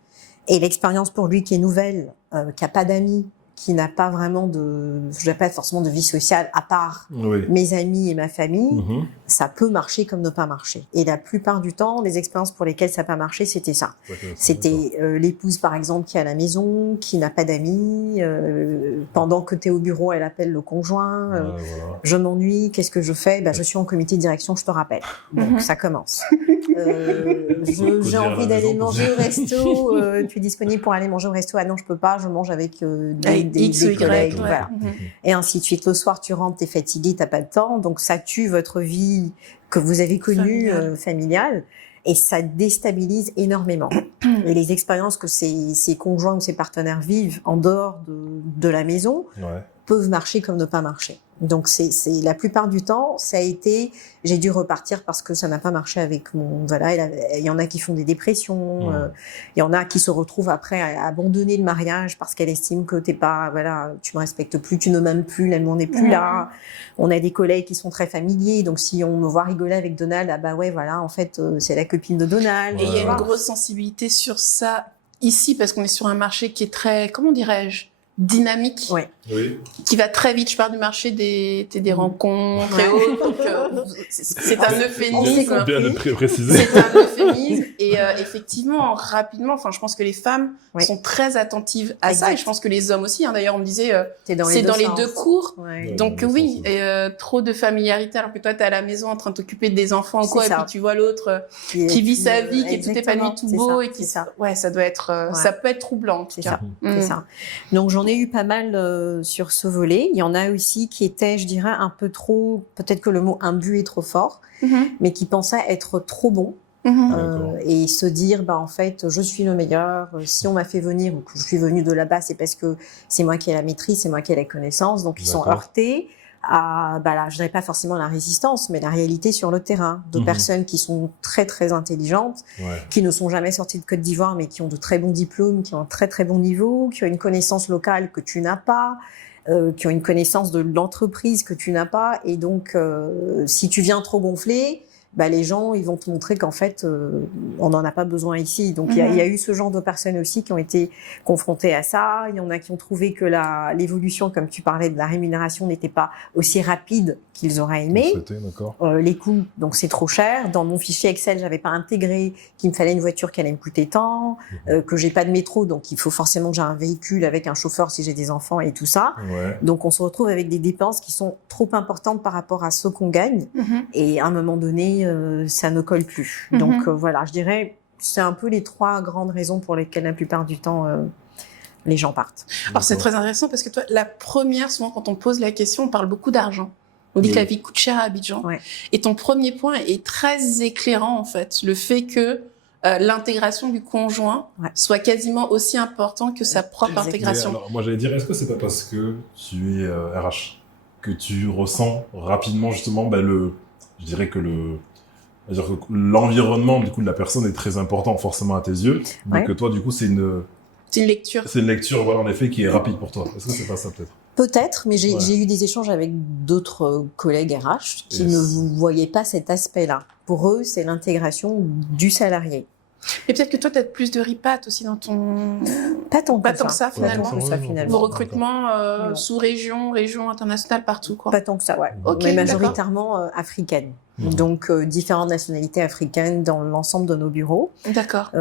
et l'expérience pour lui qui est nouvelle, qui a pas d'amis, qui n'a pas vraiment je n'ai pas forcément de vie sociale à part Oui. mes amis et ma famille, Mhm. ça peut marcher comme ne pas marcher. Et la plupart du temps, les expériences pour lesquelles ça n'a pas marché, c'était ça. C'était l'épouse, par exemple, qui est à la maison, qui n'a pas d'amis. Pendant que tu es au bureau, elle appelle le conjoint. Voilà. Je m'ennuie, qu'est-ce que je fais? Je suis en comité de direction, je te rappelle. Donc, ça commence. J'ai envie d'aller manger au resto. Tu es disponible pour aller manger au resto? Ah non, je peux pas, je mange avec des collègues. Voilà. Et ainsi de suite. Le soir, tu rentres, t'es fatigué, t'as pas de temps. Donc, ça tue votre vie que vous avez connue familiale. Et ça déstabilise énormément. Et les expériences que ces conjoints ou ces partenaires vivent en dehors de la maison peuvent marcher comme ne pas marcher. Donc c'est la plupart du temps, ça a été, j'ai dû repartir parce que ça n'a pas marché avec il y en a qui font des dépressions, il y en a qui se retrouvent après à abandonner le mariage parce qu'elle estime que tu me respectes plus, tu ne m'aimes plus, l'amour n'est plus là. On a des collègues qui sont très familiers, donc si on me voit rigoler avec Donald, en fait, c'est la copine de Donald. Et il y a une grosse sensibilité sur ça ici parce qu'on est sur un marché qui est très, comment dirais-je, dynamique, qui va très vite. Je parle du marché des rencontres et autres. Donc, c'est un euphémisme. Bien de préciser. C'est un euphémisme. Et effectivement, rapidement, je pense que les femmes sont très attentives à ça. Et je pense que les hommes aussi. D'ailleurs, on me disait, c'est dans les deux cours. Donc oui, trop de familiarité. Alors que toi, t'es à la maison en train de t'occuper des enfants ou quoi, et puis tu vois l'autre qui vit sa vie, qui est tout épanoui, tout beau, et qui ça doit être, ça peut être troublant en tout cas. C'est ça. Donc j'en ai eu pas mal sur ce volet. Il y en a aussi qui étaient, je dirais, un peu trop, peut-être que le mot imbu est trop fort, mais qui pensaient être trop bons. Et se dire, en fait, je suis le meilleur. Si on m'a fait venir ou que je suis venue de là-bas, c'est parce que c'est moi qui ai la maîtrise, c'est moi qui ai la connaissance. Donc, ils sont heurtés à, je dirais pas forcément la résistance, mais la réalité sur le terrain de personnes qui sont très, très intelligentes, qui ne sont jamais sorties de Côte d'Ivoire, mais qui ont de très bons diplômes, qui ont un très, très bon niveau, qui ont une connaissance locale que tu n'as pas, qui ont une connaissance de l'entreprise que tu n'as pas. Et donc, si tu viens trop gonfler, les gens, ils vont te montrer qu'en fait, on n'en a pas besoin ici. Donc, il y a eu ce genre de personnes aussi qui ont été confrontées à ça. Il y en a qui ont trouvé que l'évolution, comme tu parlais, de la rémunération n'était pas aussi rapide qu'ils auraient aimé. Les coûts, donc c'est trop cher. Dans mon fichier Excel, j'avais pas intégré qu'il me fallait une voiture qui allait me coûter tant, que j'ai pas de métro, donc il faut forcément que j'ai un véhicule avec un chauffeur si j'ai des enfants et tout ça. Donc, on se retrouve avec des dépenses qui sont trop importantes par rapport à ce qu'on gagne. Et à un moment donné, ça ne colle plus. Donc je dirais, c'est un peu les 3 grandes raisons pour lesquelles la plupart du temps les gens partent. Alors c'est très intéressant parce que toi, la première, souvent quand on pose la question, on parle beaucoup d'argent. On dit que la vie coûte cher à Abidjan. Et ton premier point est très éclairant en fait, le fait que l'intégration du conjoint soit quasiment aussi important que sa propre intégration. Alors, moi j'allais dire, est-ce que c'est pas parce que tu es RH que tu ressens rapidement justement je dirais que l'environnement du coup de la personne est très important forcément à tes yeux, mais que toi du coup c'est une lecture. C'est une lecture en effet qui est rapide pour toi. Est-ce que c'est pas ça peut-être? Peut-être, mais j'ai eu des échanges avec d'autres collègues RH qui ne voyaient pas cet aspect-là. Pour eux, c'est l'intégration du salarié. Et peut-être que toi, tu as plus de ripat aussi dans ton... Pas tant que ça, finalement. Vos recrutements Non. sous-région, région internationale, partout, quoi. Pas tant que ça, mais majoritairement africaines. Donc, différentes nationalités africaines dans l'ensemble de nos bureaux. D'accord.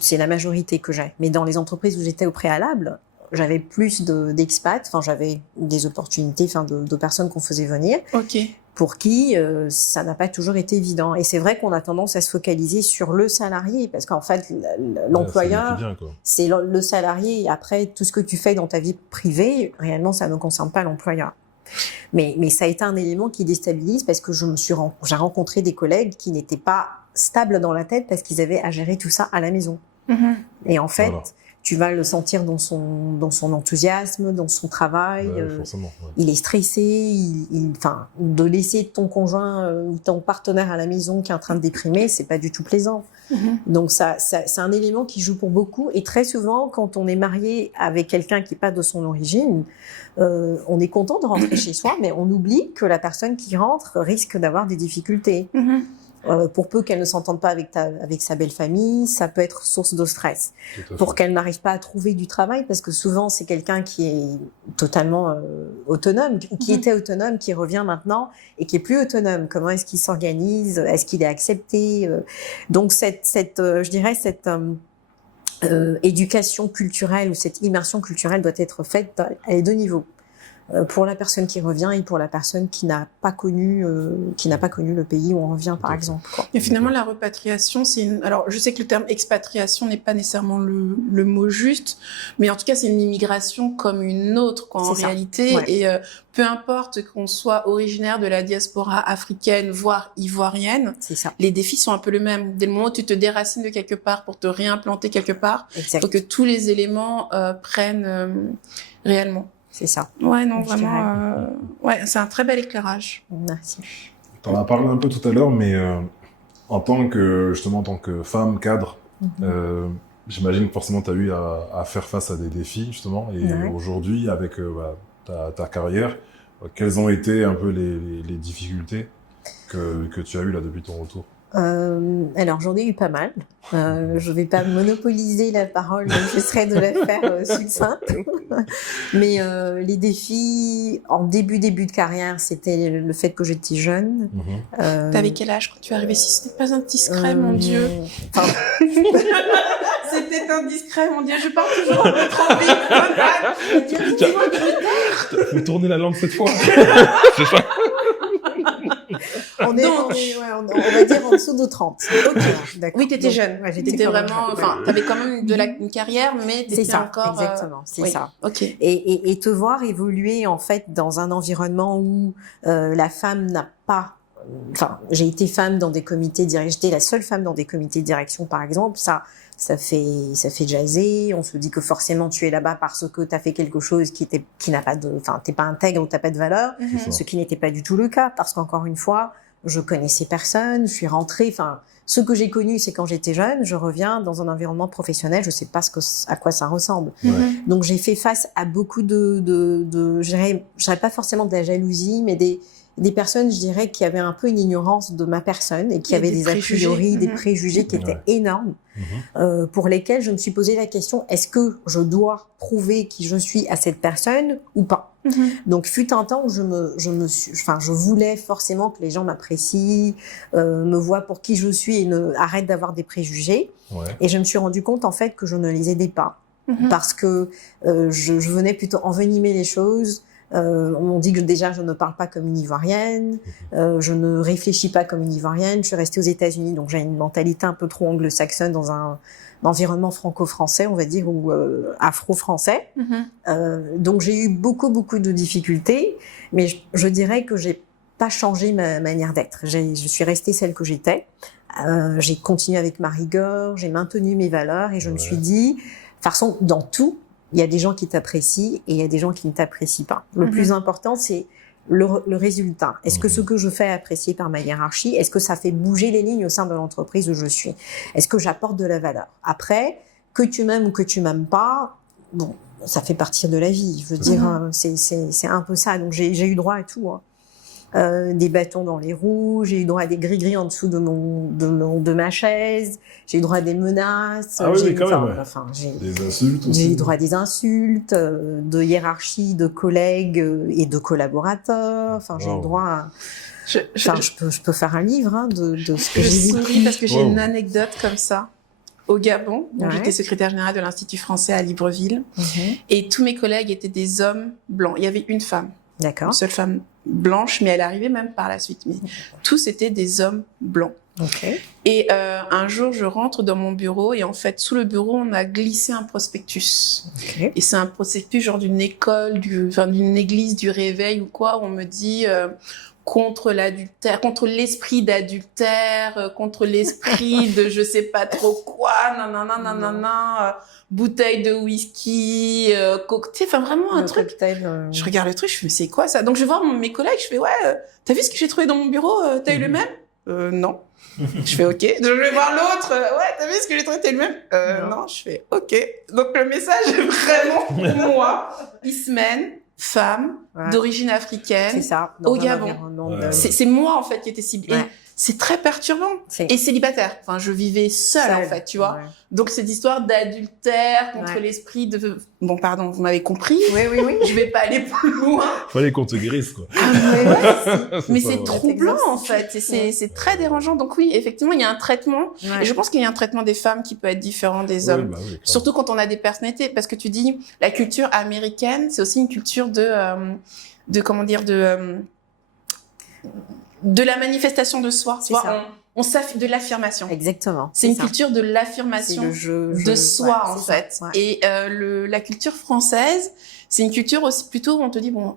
C'est la majorité que j'ai. Mais dans les entreprises où j'étais au préalable, j'avais plus d'expats, j'avais des opportunités, de personnes qu'on faisait venir. Pour qui ça n'a pas toujours été évident. Et c'est vrai qu'on a tendance à se focaliser sur le salarié, parce qu'en fait, l'employeur, c'est le salarié. Et après, tout ce que tu fais dans ta vie privée, réellement, ça ne concerne pas l'employeur. Mais ça a été un élément qui déstabilise, parce que j'ai rencontré des collègues qui n'étaient pas stables dans la tête parce qu'ils avaient à gérer tout ça à la maison. Et en fait... Tu vas le sentir dans son enthousiasme, dans son travail. Il est stressé. De laisser ton conjoint ou ton partenaire à la maison qui est en train de déprimer, c'est pas du tout plaisant. Donc c'est un élément qui joue pour beaucoup. Et très souvent, quand on est marié avec quelqu'un qui n'est pas de son origine, on est content de rentrer chez soi, mais on oublie que la personne qui rentre risque d'avoir des difficultés. Pour peu qu'elle ne s'entende pas avec sa belle famille, ça peut être source de stress. Pour qu'elle n'arrive pas à trouver du travail, parce que souvent c'est quelqu'un qui est totalement autonome, qui était autonome, qui revient maintenant et qui est plus autonome. Comment est-ce qu'il s'organise? Est-ce qu'il est accepté? Donc je dirais cette éducation culturelle ou cette immersion culturelle doit être faite à les deux niveaux. Pour la personne qui revient et pour la personne qui n'a pas connu le pays où on revient, par exemple. Quoi. Et finalement, la repatriation, alors je sais que le terme expatriation n'est pas nécessairement le mot juste, mais en tout cas, c'est une immigration comme une autre, quoi, en réalité. Ouais. Et peu importe qu'on soit originaire de la diaspora africaine, voire ivoirienne, les défis sont un peu les mêmes. Dès le moment où tu te déracines de quelque part pour te réimplanter quelque part, il faut que tous les éléments prennent réellement. C'est ça. Ouais, non, vraiment. Ouais, c'est un très bel éclairage. Merci. Tu en as parlé un peu tout à l'heure, mais en tant que femme cadre, j'imagine que forcément tu as eu à faire face à des défis, justement. Et aujourd'hui, avec ta carrière, quelles ont été un peu les difficultés que tu as eues là depuis ton retour? Alors j'en ai eu pas mal. Je vais pas monopoliser la parole, donc j'essaierai de la faire succincte. Mais les défis en début de carrière, c'était le fait que j'étais jeune. T'avais quel âge quand tu es arrivée? Si ce n'est pas indiscret, mon Dieu. C'était indiscret, mon Dieu. Je parle toujours trop vite. Faut tourner la langue cette fois. C'est ça. On va dire en dessous de 30. Okay, d'accord. Oui, t'étais jeune. Ouais, t'étais vraiment, t'avais quand même une carrière, mais t'étais encore. Exactement, c'est ça. Ok. Et te voir évoluer, en fait, dans un environnement où la femme n'a pas. Enfin, j'ai été femme dans des comités direction. J'étais la seule femme dans des comités de direction, par exemple. Ça fait jaser. On se dit que forcément tu es là-bas parce que t'as fait quelque chose qui n'a pas t'es pas intègre ou t'as pas de valeur. Ce qui n'était pas du tout le cas, parce qu'encore une fois, je connaissais personne, je suis rentrée, ce que j'ai connu, c'est quand j'étais jeune, je reviens dans un environnement professionnel, je sais pas à quoi ça ressemble. Donc j'ai fait face à beaucoup je dirais pas forcément de la jalousie, mais des personnes, je dirais, qui avaient un peu une ignorance de ma personne et qui avaient des a priori, des préjugés qui étaient énormes, pour lesquels je me suis posé la question, est-ce que je dois prouver qui je suis à cette personne ou pas? Donc, fut un temps où je voulais forcément que les gens m'apprécient, me voient pour qui je suis et arrêtent d'avoir des préjugés. Et je me suis rendu compte, en fait, que je ne les aidais pas. Parce que je venais plutôt envenimer les choses. On dit que déjà je ne parle pas comme une Ivoirienne, je ne réfléchis pas comme une Ivoirienne. Je suis restée aux États-Unis, donc j'ai une mentalité un peu trop anglo-saxonne dans un environnement franco-français, on va dire, ou afro-français. Donc j'ai eu beaucoup de difficultés, mais je dirais que j'ai pas changé ma manière d'être. Je suis restée celle que j'étais. J'ai continué avec ma rigueur, j'ai maintenu mes valeurs et je me suis dit, de toute façon, dans tout, il y a des gens qui t'apprécient et il y a des gens qui ne t'apprécient pas. Le plus important, c'est le résultat. Est-ce que ce que je fais est apprécié par ma hiérarchie? Est-ce que ça fait bouger les lignes au sein de l'entreprise où je suis? Est-ce que j'apporte de la valeur? Après, que tu m'aimes ou que tu m'aimes pas, bon, ça fait partie de la vie. Je veux dire, c'est un peu ça. Donc j'ai eu droit à tout. Des bâtons dans les roues, j'ai eu droit à des gris-gris en dessous de ma chaise, j'ai eu droit à des menaces, des insultes aussi. J'ai eu droit à des insultes, de hiérarchie, de collègues et de collaborateurs. J'ai eu droit à... Je peux faire un livre de ce que j'ai vécu. Je souris parce que j'ai une anecdote comme ça. Au Gabon, j'étais secrétaire générale de l'Institut français à Libreville, et tous mes collègues étaient des hommes blancs. Il y avait une femme. D'accord. Une seule femme blanche, mais elle arrivait même par la suite. Mais tous étaient des hommes blancs. Et un jour, je rentre dans mon bureau et en fait, sous le bureau, on a glissé un prospectus. Et c'est un prospectus genre d'une école, d'une église du réveil ou quoi, où on me dit contre l'adultère, contre l'esprit d'adultère, contre l'esprit de je sais pas trop quoi, bouteille de whisky, cocktail, vraiment un truc. Je regarde le truc, je fais mais c'est quoi ça? Donc je vais voir mes collègues, je fais t'as vu ce que j'ai trouvé dans mon bureau? T'as eu le même? Non. Je fais ok. Donc je vais voir l'autre. T'as vu ce que j'ai trouvé? T'as eu le même? Non. Je fais ok. Donc le message est vraiment pour moi. Ismène, femme, Ouais. d'origine africaine. C'est ça. Au un Gabon. environnement Ouais. C'est moi, en fait, qui étais ciblée. Ouais. Et c'est très perturbant. C'est- Et célibataire. Enfin, je vivais seule, en fait, tu vois. Ouais. Donc, cette histoire d'adultère contre Ouais. l'esprit de... Bon, pardon, vous m'avez compris. Oui, oui, oui. Je vais pas aller plus loin. Fallait qu'on te guérisse, quoi. Mais c'est pas vrai. troublant, en fait. Et c'est très dérangeant. Donc oui, effectivement, il y a un traitement. Ouais. Et je pense qu'il y a un traitement des femmes qui peut être différent des Ouais, hommes. bah oui, clairement. Surtout quand on a des personnalités. Parce que tu dis, la culture américaine, c'est aussi une culture comment dire, de la manifestation de soi. C'est Tu vois, ça. de l'affirmation. Exactement. C'est une ça. culture de C'est l'affirmation le jeu, de soi, ouais, en c'est fait. ça, ouais. Et la culture française, c'est une culture aussi plutôt où on te dit, bon,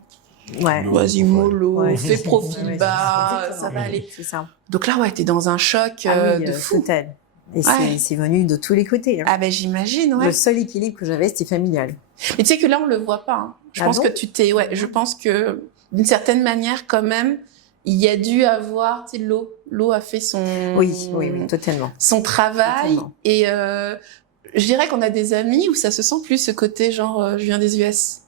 Ouais. Le- vas-y, mollo, Ouais. fais profil Ouais, bas, c'est ça va aller. C'est ça. Donc là, ouais, t'es dans un choc Ah oui, de fou. total. Et Ouais. c'est venu de tous les côtés. Hein. Ah ben j'imagine, ouais. Le seul équilibre que j'avais, c'était familial. Mais tu sais que là, on le voit pas. Hein. Je Ah pense bon que je pense que d'une certaine manière, quand même, il y a dû avoir, tu sais, l'eau a fait son Oui, totalement. son travail. Totalement. Et je dirais qu'on a des amis où ça se sent plus ce côté genre je viens des US.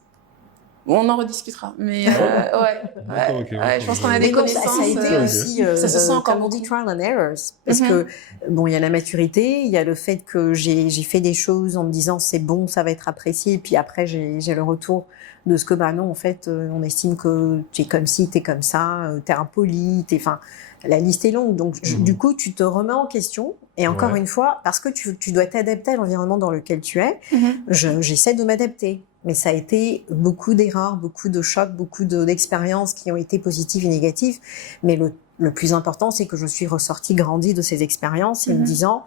On en rediscutera. Mais D'accord, ok, je pense qu'on a Mais des bon, ça connaissances. a été Ok. aussi, ça se sent encore comme on dit, beaucoup. trial and errors. Parce Mhm. que, bon, il y a la maturité, il y a le fait que j'ai fait des choses en me disant c'est bon, ça va être apprécié, puis après j'ai le retour de ce que, bah non, en fait, on estime que tu es comme ci, tu es comme ça, tu es impoli, enfin, la liste est longue. Donc, Mhm. du coup, tu te remets en question. Et encore Ouais. une fois, parce que tu dois t'adapter à l'environnement dans lequel tu es, Mhm. j'essaie de m'adapter. Mais ça a été beaucoup d'erreurs, beaucoup de chocs, beaucoup d'expériences qui ont été positives et négatives. Mais le plus important, c'est que je suis ressortie grandie de ces expériences et me Mhm. disant,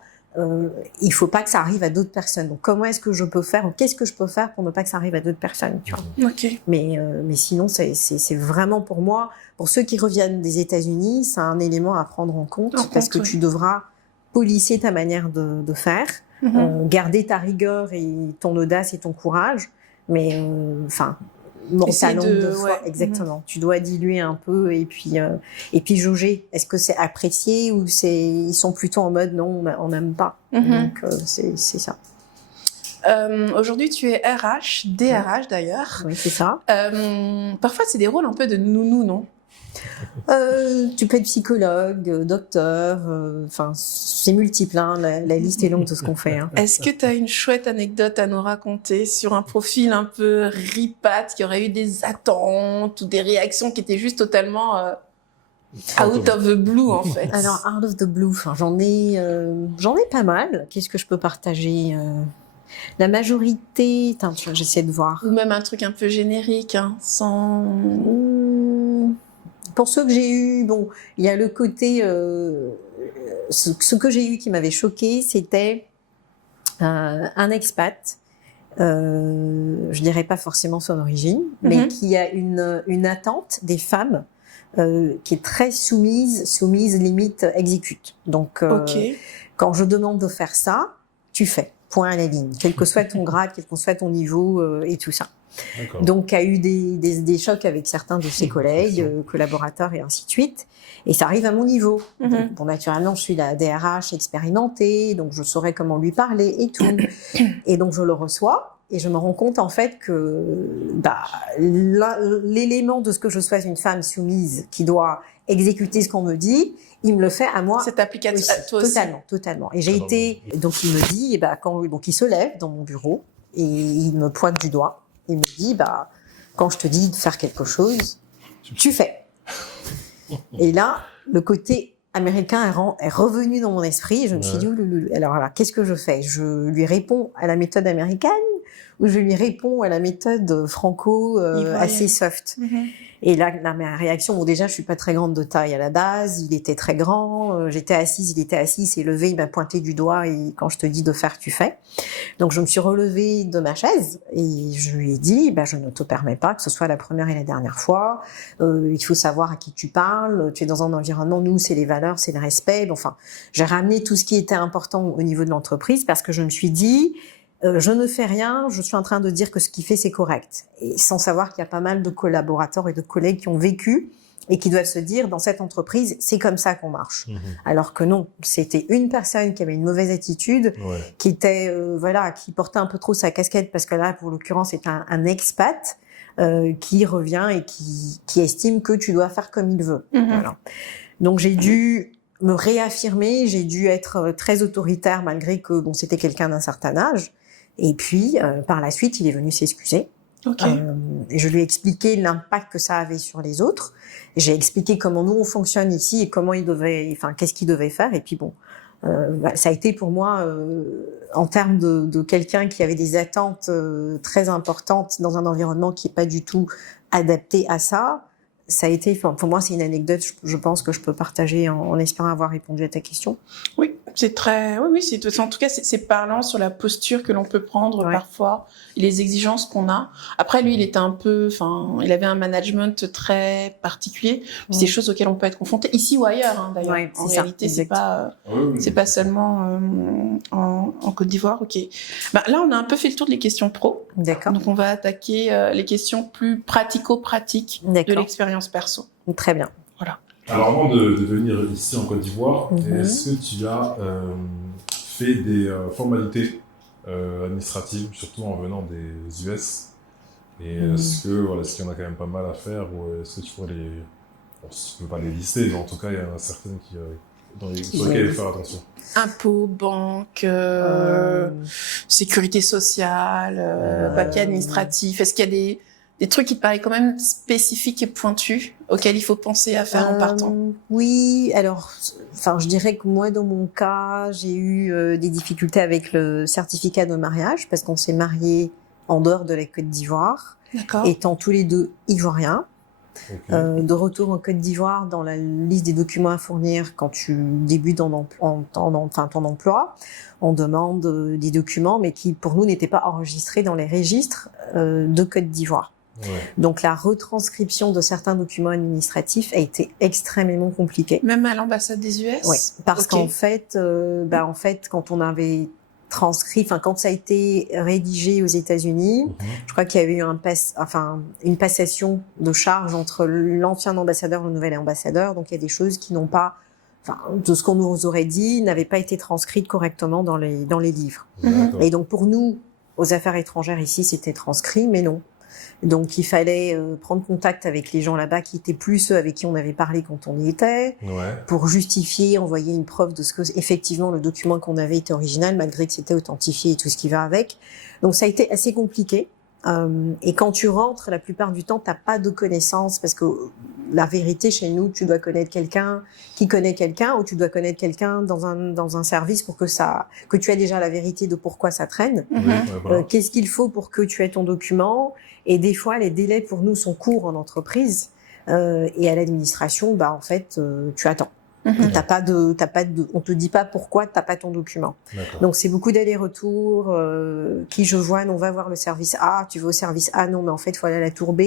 il faut pas que ça arrive à d'autres personnes. Donc, comment est-ce que je peux faire ou qu'est-ce que je peux faire pour ne pas que ça arrive à d'autres personnes, tu vois. Ok. Mais sinon, c'est vraiment pour moi, pour ceux qui reviennent des États-Unis, c'est un élément à prendre en compte parce que oui. tu devras polisser ta manière de faire, Mhm. garder ta rigueur et ton audace et ton courage, mais enfin Essayer mentalement de- de foi, ouais. exactement. Tu dois diluer un peu et puis jauger. Est-ce que c'est apprécié ou ils sont plutôt en mode non, on n'aime pas. Mhm. Donc c'est ça. Aujourd'hui, tu es RH, DRH d'ailleurs. Oui, c'est ça. Parfois, c'est des rôles un peu de nounou, non? Tu peux être psychologue, docteur, enfin c'est multiple, hein, la liste est longue de ce qu'on fait. Hein. Est-ce que tu as une chouette anecdote à nous raconter sur un profil un peu ripat, qui aurait eu des attentes ou des réactions qui étaient juste totalement out of the blue, en fait? Alors out of the blue, enfin j'en ai pas mal. Qu'est-ce que je peux partager La majorité, j'essaie de voir. Ou même un truc un peu générique, hein, sans... Pour ceux que j'ai eu, bon, il y a le côté, ce que j'ai eu qui m'avait choqué, c'était un expat, je dirais pas forcément son origine, mais qui a une attente des femmes qui est très soumise limite exécute. Donc, Ok. quand je demande de faire ça, tu fais. Point à la ligne, quel que soit ton grade, quel que soit ton niveau et tout ça. D'accord. Donc, a eu des chocs avec certains de ses collègues, collaborateurs et ainsi de suite. Et ça arrive à mon niveau. Mhm. Bon, naturellement, je suis la DRH expérimentée, donc je saurais comment lui parler et tout. Et donc, je le reçois et je me rends compte, en fait, que l'élément de ce que je sois une femme soumise qui doit exécuter ce qu'on me dit, il me le fait à moi. Cette application, aussi. toi aussi. Totalement. Et j'ai été... Donc, il me dit, donc il se lève dans mon bureau et il me pointe du doigt. Il me dit, quand je te dis de faire quelque chose, tu fais. Et là, le côté américain est revenu dans mon esprit. Et je me suis dit, alors là, qu'est-ce que je fais? Je lui réponds à la méthode américaine ou je lui réponds à la méthode franco assez soft? Et là, ma réaction, bon, déjà, je suis pas très grande de taille à la base. Il était très grand. J'étais assise, il était assis, il s'est levé, il m'a pointé du doigt. Et quand je te dis de faire, tu fais. Donc, je me suis relevée de ma chaise et je lui ai dit, je ne te permets pas que ce soit la première et la dernière fois. Il faut savoir à qui tu parles. Tu es dans un environnement, nous, c'est les valeurs, c'est le respect. Enfin, j'ai ramené tout ce qui était important au niveau de l'entreprise parce que je me suis dit, je ne fais rien, je suis en train de dire que ce qu'il fait, c'est correct. Et sans savoir qu'il y a pas mal de collaborateurs et de collègues qui ont vécu et qui doivent se dire, dans cette entreprise, c'est comme ça qu'on marche. Alors que non, c'était une personne qui avait une mauvaise attitude, qui était, qui portait un peu trop sa casquette, parce que là, pour l'occurrence, c'est un expat, qui revient et qui estime que tu dois faire comme il veut. Mhm. Voilà. Donc j'ai dû me réaffirmer, j'ai dû être très autoritaire malgré que bon c'était quelqu'un d'un certain âge. Et puis par la suite, il est venu s'excuser. Ok. Et je lui ai expliqué l'impact que ça avait sur les autres. J'ai expliqué comment nous on fonctionne ici et comment qu'est-ce qu'il devait faire. Et puis bon, ça a été pour moi en termes de quelqu'un qui avait des attentes très importantes dans un environnement qui est pas du tout adapté à ça. Ça a été, pour moi, c'est une anecdote. Je pense que je peux partager en espérant avoir répondu à ta question. Oui, c'est très, oui, en tout cas, c'est parlant sur la posture que l'on peut prendre Ouais. parfois, et les exigences qu'on a. Après, lui, il était il avait un management très particulier. C'est des choses auxquelles on peut être confronté ici ou ailleurs, hein, d'ailleurs. Ouais, En c'est ça, réalité, c'est exact. pas, Oui, c'est pas seulement en Côte d'Ivoire. Ok. Là, on a un peu fait le tour des questions pro. D'accord. Donc, on va attaquer les questions plus pratico-pratiques de D'accord. l'expérience perso. Très bien. Alors avant de venir ici en Côte d'Ivoire, Mhm. est-ce que tu as fait des formalités administratives, surtout en venant des US? Et est-ce qu'il y en a quand même pas mal à faire, ou est-ce que tu pourrais je ne peux pas les lister, mais en tout cas il y en a certaines sur lesquelles il faut faire attention. Impôts, banque, sécurité sociale, papier administratif. Est-ce qu'il y a des trucs qui te paraissent quand même spécifiques et pointus auxquels il faut penser à faire en partant? Oui, alors, je dirais que moi, dans mon cas, j'ai eu des difficultés avec le certificat de mariage parce qu'on s'est mariés en dehors de la Côte d'Ivoire, D'accord. étant tous les deux ivoiriens. Ok. De retour en Côte d'Ivoire, dans la liste des documents à fournir quand tu débutes ton emploi, on demande des documents, mais qui pour nous n'étaient pas enregistrés dans les registres de Côte d'Ivoire. Ouais. Donc la retranscription de certains documents administratifs a été extrêmement compliquée. Même à l'ambassade des US? Oui, parce Ok. qu'en fait, quand on avait transcrit, quand ça a été rédigé aux États-Unis, je crois qu'il y avait eu une passation de charge entre l'ancien ambassadeur et le nouvel ambassadeur. Donc il y a des choses qui n'ont pas, de ce qu'on nous aurait dit, n'avaient pas été transcrites correctement dans les livres. D'accord. Et donc pour nous, aux affaires étrangères ici, c'était transcrit, mais non. Donc il fallait prendre contact avec les gens là-bas qui étaient plus ceux avec qui on avait parlé quand on y était, Ouais. pour justifier, envoyer une preuve de ce que effectivement le document qu'on avait était original, malgré que c'était authentifié et tout ce qui va avec. Donc ça a été assez compliqué. Et quand tu rentres, la plupart du temps, t'as pas de connaissances, parce que la vérité chez nous, tu dois connaître quelqu'un qui connaît quelqu'un, ou tu dois connaître quelqu'un dans un service pour que tu aies déjà la vérité de pourquoi ça traîne. Oui, Mhm. ouais, voilà. Qu'est-ce qu'il faut pour que tu aies ton document? Et des fois, les délais pour nous sont courts en entreprise. Et à l'administration, tu attends. Mhm. On te dit pas pourquoi t'as pas ton document. D'accord. Donc c'est beaucoup d'allers-retours. Qui je vois, non, on va voir le service A. Tu vas au service A, non, mais en fait, il faut aller à la tour B.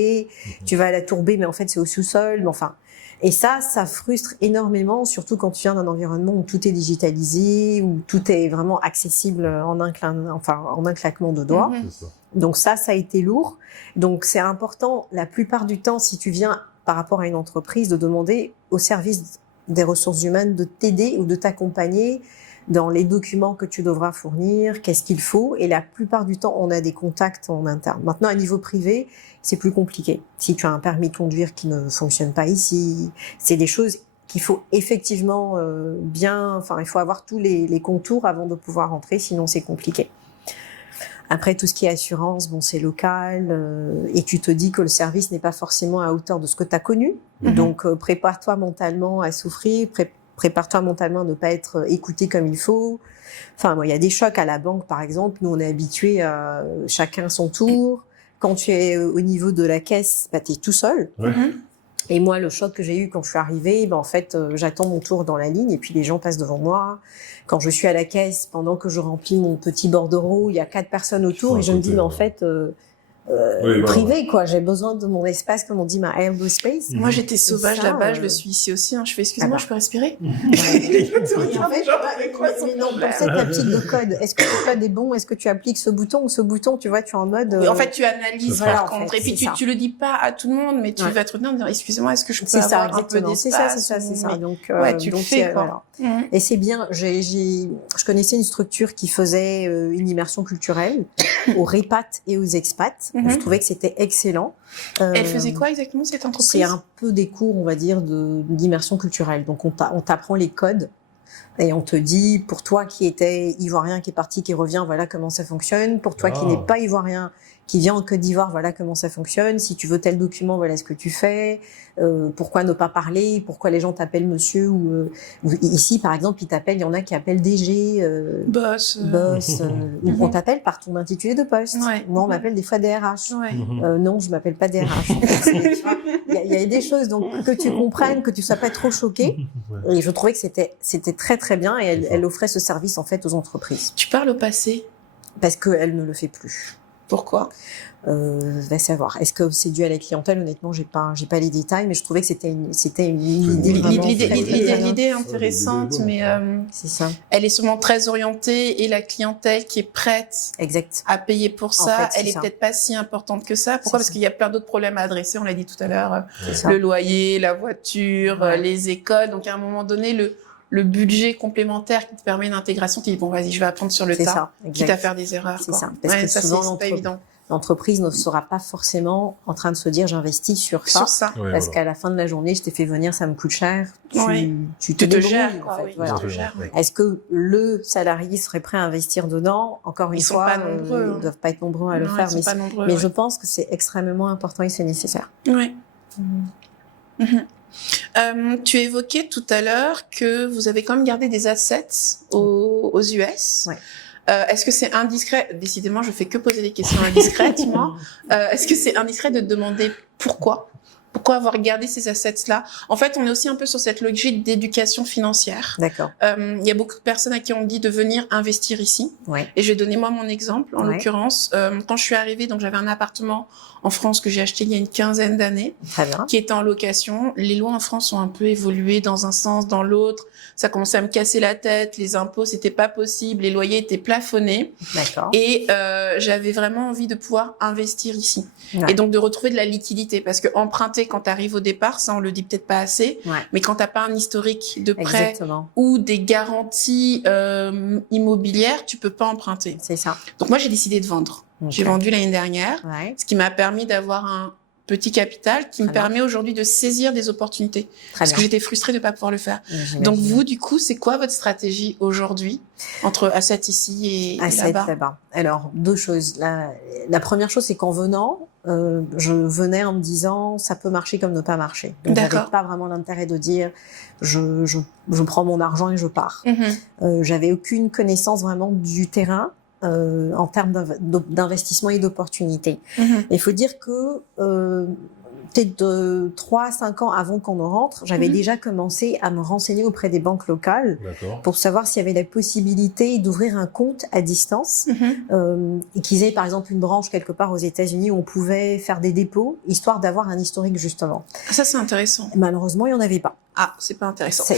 Tu vas à la tour B, mais en fait, c'est au sous-sol. Mais enfin. Et ça frustre énormément, surtout quand tu viens d'un environnement où tout est digitalisé, où tout est vraiment accessible en un claquement de doigts. Mhm. C'est ça. Donc ça a été lourd. Donc c'est important, la plupart du temps, si tu viens par rapport à une entreprise, de demander au service des ressources humaines de t'aider ou de t'accompagner dans les documents que tu devras fournir, qu'est-ce qu'il faut. Et la plupart du temps, on a des contacts en interne. Maintenant, à niveau privé, c'est plus compliqué. Si tu as un permis de conduire qui ne fonctionne pas ici, c'est des choses qu'il faut effectivement il faut avoir tous les contours avant de pouvoir entrer, sinon c'est compliqué. Après, tout ce qui est assurance, c'est local, et tu te dis que le service n'est pas forcément à hauteur de ce que tu as connu. Mhm. Donc, prépare-toi mentalement à souffrir, prépare-toi mentalement à ne pas être écouté comme il faut. Il y a des chocs à la banque, par exemple. Nous, on est habitués à chacun son tour. Quand tu es au niveau de la caisse, tu es tout seul. Ouais. Mhm. Et moi, le choc que j'ai eu quand je suis arrivée, j'attends mon tour dans la ligne et puis les gens passent devant moi. Quand je suis à la caisse, pendant que je remplis mon petit bordereau, il y a 4 personnes autour et je me dis, mais en fait, privé, quoi. J'ai besoin de mon espace, comme on dit, ma elbow space. Moi, j'étais sauvage ça, là-bas, je le suis ici aussi. Je fais, excusez-moi, je peux respirer? En fait, mais non, pour cette petite de code, est-ce que le code est bon? Est-ce que tu appliques ce bouton ou ce bouton? Tu vois, tu es en mode. Oui, en fait, tu analyses voilà, par en contre. fait, Et puis, c'est ça. tu le dis pas à tout le monde, mais tu Ouais. vas te retenir en disant, excusez-moi, est-ce que je peux C'est ça, avoir un peu exactement. d'espace? C'est ça. Mais- Donc, Ouais, tu le fais, quoi. voilà. Mhm. Et c'est bien. Je connaissais une structure qui faisait une immersion culturelle aux répats et aux expats. Mhm. Je trouvais que c'était excellent. Elle faisait quoi exactement, cette entreprise? C'est un peu des cours, on va dire, d'immersion culturelle. Donc, on t'apprend les codes et on te dit, pour toi qui était ivoirien, qui est parti, qui revient, voilà comment ça fonctionne. Pour toi qui n'est pas ivoirien, qui vient en Côte d'Ivoire, voilà comment ça fonctionne. Si tu veux tel document, voilà ce que tu fais. Pourquoi ne pas parler? Pourquoi les gens t'appellent monsieur ou ici, par exemple, ils t'appellent, il y en a qui appellent DG, boss. On t'appelle par ton intitulé de poste. Ouais. Moi, on m'appelle des fois DRH. Ouais. Non, je m'appelle pas DRH. Il y a des choses donc que tu comprennes, que tu sois pas trop choqué. Et je trouvais que c'était très très bien et elle offrait ce service en fait aux entreprises. Tu parles au passé? Parce qu'elle ne le fait plus. Pourquoi? Va savoir. Est-ce que c'est dû à la clientèle? Honnêtement, j'ai pas les détails, mais je trouvais que c'était une idée vraiment l'idée est intéressante, mais c'est ça. elle est souvent très orientée et la clientèle qui est prête Exact. à payer pour ça, En fait, elle est peut-être pas si importante que ça. Pourquoi? Parce qu'il y a plein d'autres problèmes à adresser. On l'a dit tout à l'heure, le loyer, la voiture, les écoles. Donc à un moment donné, le budget complémentaire qui te permet une intégration, tu dis bon vas-y, je vais apprendre sur le tas, quitte à faire des erreurs. C'est ça. Parce que ça souvent c'est pas évident. L'entreprise ne sera pas forcément en train de se dire j'investis sur ça. Parce qu'à la fin de la journée, je t'ai fait venir, ça me coûte cher. Tu te gères. En fait, voilà. Est-ce que le salarié serait prêt à investir dedans? Encore une fois, ils ne doivent pas être nombreux à le faire. Mais je pense que c'est extrêmement important et c'est nécessaire. Oui. Tu évoquais tout à l'heure que vous avez quand même gardé des assets aux US. Ouais. Est-ce que c'est indiscret? Décidément, je fais que poser des questions indiscrètes, moi. Est-ce que c'est indiscret de te demander pourquoi? Pourquoi avoir gardé ces assets-là? En fait, on est aussi un peu sur cette logique d'éducation financière. D'accord. Il y a beaucoup de personnes à qui on dit de venir investir ici. Ouais. Et je vais donner moi mon exemple. En l'occurrence, quand je suis arrivée, donc j'avais un appartement en France que j'ai acheté il y a une quinzaine d'années, qui était en location. Les lois en France ont un peu évolué dans un sens, dans l'autre. Ça commençait à me casser la tête. Les impôts, c'était pas possible. Les loyers étaient plafonnés. D'accord. Et j'avais vraiment envie de pouvoir investir ici. Et donc de retrouver de la liquidité. Parce que emprunter quand tu arrives au départ, ça on le dit peut-être pas assez, mais quand t'as pas un historique de prêt ou des garanties immobilières, tu peux pas emprunter. C'est ça. Donc moi j'ai décidé de vendre. J'ai vendu l'année dernière, ce qui m'a permis d'avoir un petit capital qui me permet aujourd'hui de saisir des opportunités. Parce que j'étais frustrée de pas pouvoir le faire. Donc vous, du coup, c'est quoi votre stratégie aujourd'hui entre Asset ici et là-bas? Alors, deux choses. La première chose, c'est qu'en venant, je venais en me disant ça peut marcher comme ne pas marcher. Donc j'avais pas vraiment l'intérêt de dire je prends mon argent et je pars. J'avais aucune connaissance vraiment du terrain. En termes d'investissement et d'opportunités. Il faut dire que peut-être de 3 à 5 ans avant qu'on en rentre, j'avais déjà commencé à me renseigner auprès des banques locales pour savoir s'il y avait la possibilité d'ouvrir un compte à distance et qu'ils aient par exemple une branche quelque part aux États-Unis où on pouvait faire des dépôts, histoire d'avoir un historique justement. Ça c'est intéressant. Malheureusement, il n'y en avait pas. Ah, c'est pas intéressant.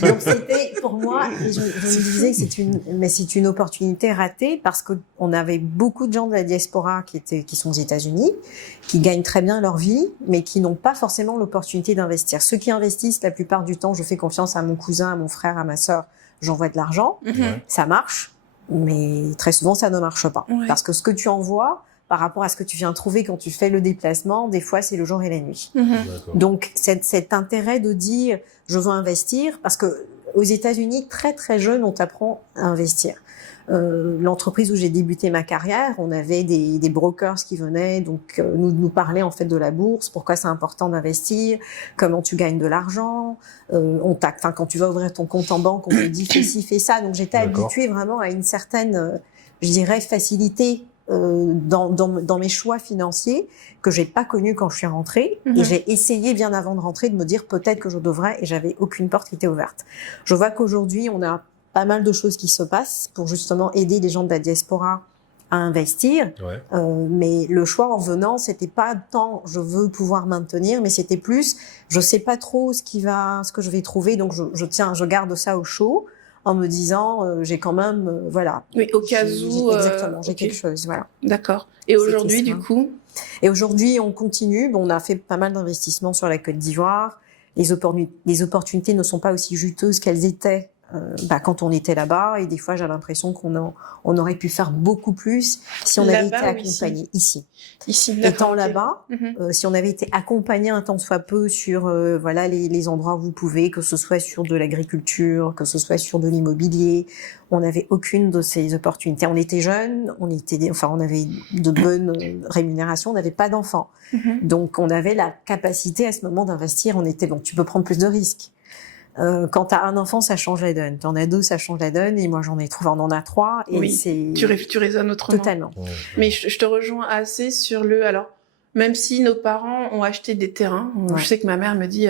Donc c'était pour moi, je me disais que c'est une opportunité ratée parce que on avait beaucoup de gens de la diaspora qui sont aux États-Unis, qui gagnent très bien leur vie, mais qui n'ont pas forcément l'opportunité d'investir. Ceux qui investissent, la plupart du temps, je fais confiance à mon cousin, à mon frère, à ma sœur, j'envoie de l'argent, ça marche, mais très souvent ça ne marche pas parce que ce que tu envoies par rapport à ce que tu viens trouver quand tu fais le déplacement, des fois c'est le jour et la nuit. Donc cet intérêt de dire je veux investir, parce que aux États-Unis très très jeune on t'apprend à investir. L'entreprise où j'ai débuté ma carrière, on avait des brokers qui venaient donc nous parler en fait de la bourse, pourquoi c'est important d'investir, comment tu gagnes de l'argent, quand tu vas ouvrir ton compte en banque, on te dit fais ci, fais ça. Donc j'étais habituée vraiment à une certaine, je dirais, facilité dans mes choix financiers que j'ai pas connu quand je suis rentrée et j'ai essayé bien avant de rentrer de me dire peut-être que je devrais et j'avais aucune porte qui était ouverte. Je vois qu'aujourd'hui on a pas mal de choses qui se passent pour justement aider les gens de la diaspora à investir, mais le choix en venant c'était pas tant je veux pouvoir maintenir, mais c'était plus je sais pas trop ce que je vais trouver, donc je garde ça au chaud en me disant j'ai quand même oui, au cas où exactement j'ai quelque chose, voilà. D'accord. Et aujourd'hui du coup? Et aujourd'hui on continue, on a fait pas mal d'investissements sur la Côte d'Ivoire, les opportunités ne sont pas aussi juteuses qu'elles étaient quand on était là-bas, et des fois j'ai l'impression on aurait pu faire beaucoup plus si on avait été Là-bas ou accompagné ici. Ici, Étant d'accord, ok. là-bas, si on avait été accompagné un tant soit peu sur les endroits où vous pouvez, que ce soit sur de l'agriculture, que ce soit sur de l'immobilier, on n'avait aucune de ces opportunités. On était jeunes, on avait de bonnes rémunérations, on n'avait pas d'enfants, donc on avait la capacité à ce moment d'investir. On était tu peux prendre plus de risques. Quand t'as un enfant, ça change la donne. T'en as 2, ça change la donne. Et moi, j'en ai trouvé, on en a 3. Et Oui, c'est tu raisonnes autrement. totalement. Mais je te rejoins assez sur alors, même si nos parents ont acheté des terrains, je sais que ma mère me dit,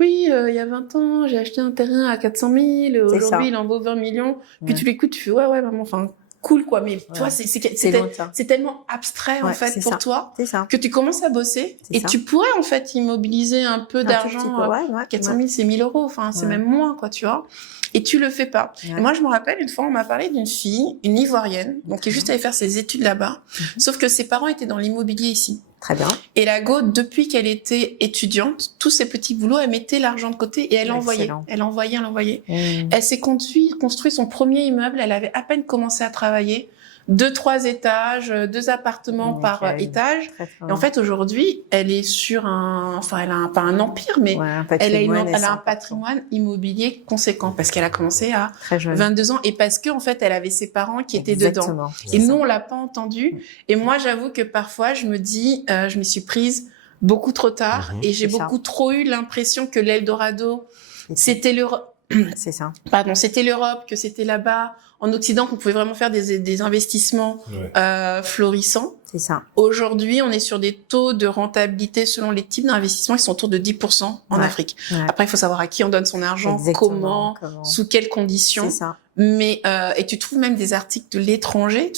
oui, il y a 20 ans, j'ai acheté un terrain à 400 000, aujourd'hui, il en vaut 20 millions. Puis tu l'écoutes, tu fais, ouais, maman, enfin, cool, quoi. Mais toi, c'est tellement abstrait, en fait, pour toi, que tu commences à bosser et tu pourrais, en fait, immobiliser un peu d'argent. 400 000, c'est 1 000 euros. Enfin, c'est même moins, quoi, tu vois. Et tu le fais pas. Et moi, je me rappelle, une fois, on m'a parlé d'une fille, une Ivoirienne, donc qui est juste allée faire ses études là-bas. Sauf que ses parents étaient dans l'immobilier ici. Très bien. Et la go, depuis qu'elle était étudiante, tous ses petits boulots, elle mettait l'argent de côté et elle envoyait. Elle envoyait. Elle s'est construit son premier immeuble. Elle avait à peine commencé à travailler. 2-3 étages, 2 appartements par étage. Et en fait, aujourd'hui, elle est sur elle a pas un empire, mais elle a un patrimoine immobilier conséquent parce qu'elle a commencé à 22 ans et parce que, en fait, elle avait ses parents qui étaient dedans. Et nous, on l'a pas entendu. Et moi, j'avoue que parfois, je me dis, je m'y suis prise beaucoup trop tard et j'ai beaucoup trop eu l'impression que l'Eldorado, c'était l'Europe. C'est ça. Pardon, c'était l'Europe, que c'était là-bas, en Occident, qu'on pouvait vraiment faire des investissements florissants. C'est ça. Aujourd'hui, on est sur des taux de rentabilité selon les types d'investissements qui sont autour de 10% en Afrique. Après, il faut savoir à qui on donne son argent, comment, sous quelles conditions. C'est ça. Mais et tu trouves même des articles de l'étranger,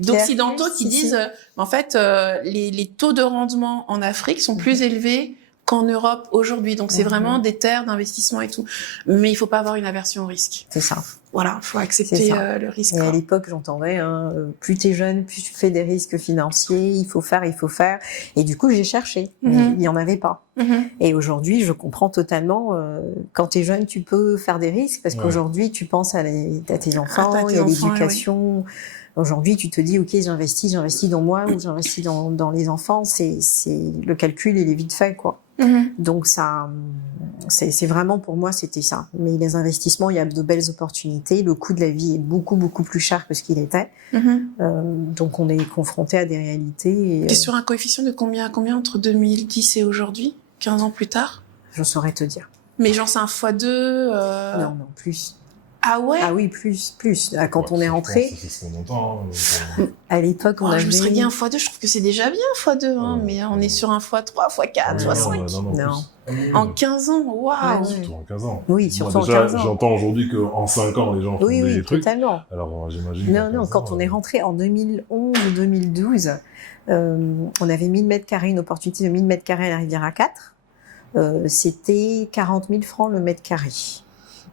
d'occidentaux qui disent en fait les taux de rendement en Afrique sont plus élevés qu'en Europe aujourd'hui. Donc, c'est vraiment des terres d'investissement et tout. Mais il faut pas avoir une aversion au risque. C'est ça. Voilà, faut accepter le risque. Et à l'époque, j'entendais, plus t'es jeune, plus tu fais des risques financiers, il faut faire. Et du coup, j'ai cherché. Il y en avait pas. Et aujourd'hui, je comprends totalement, quand t'es jeune, tu peux faire des risques parce qu'aujourd'hui, tu penses à tes enfants, il y a l'éducation. Aujourd'hui, tu te dis, OK, j'investis dans moi ou j'investis dans les enfants. Le calcul, il est vite fait, quoi. Donc ça, c'est vraiment pour moi, c'était ça. Mais les investissements, il y a de belles opportunités. Le coût de la vie est beaucoup, beaucoup plus cher que ce qu'il était. Donc on est confronté à des réalités. T'es sur un coefficient de combien entre 2010 et aujourd'hui, 15 ans plus tard? Je saurais te dire. Mais genre c'est un x2 Non, plus. Ah ouais? Ah oui, plus. Quand on est rentré. C'est ce qu'on entend. À l'époque, on avait. Je me serais dit un x2, je trouve que c'est déjà bien x2, mais on est sur un x3, x4, x5. Non. En 15 ans, waouh! Surtout en 15 ans. Oui, surtout en 15 ans. J'entends aujourd'hui qu'en 5 ans, les gens font des trucs. Totalement. Alors, j'imagine. Non, quand on est rentré en 2011 ou 2012, on avait 1000 mètres carrés, une opportunité de 1000 mètres carrés à la Riviera 4. C'était 40 000 francs le mètre carré.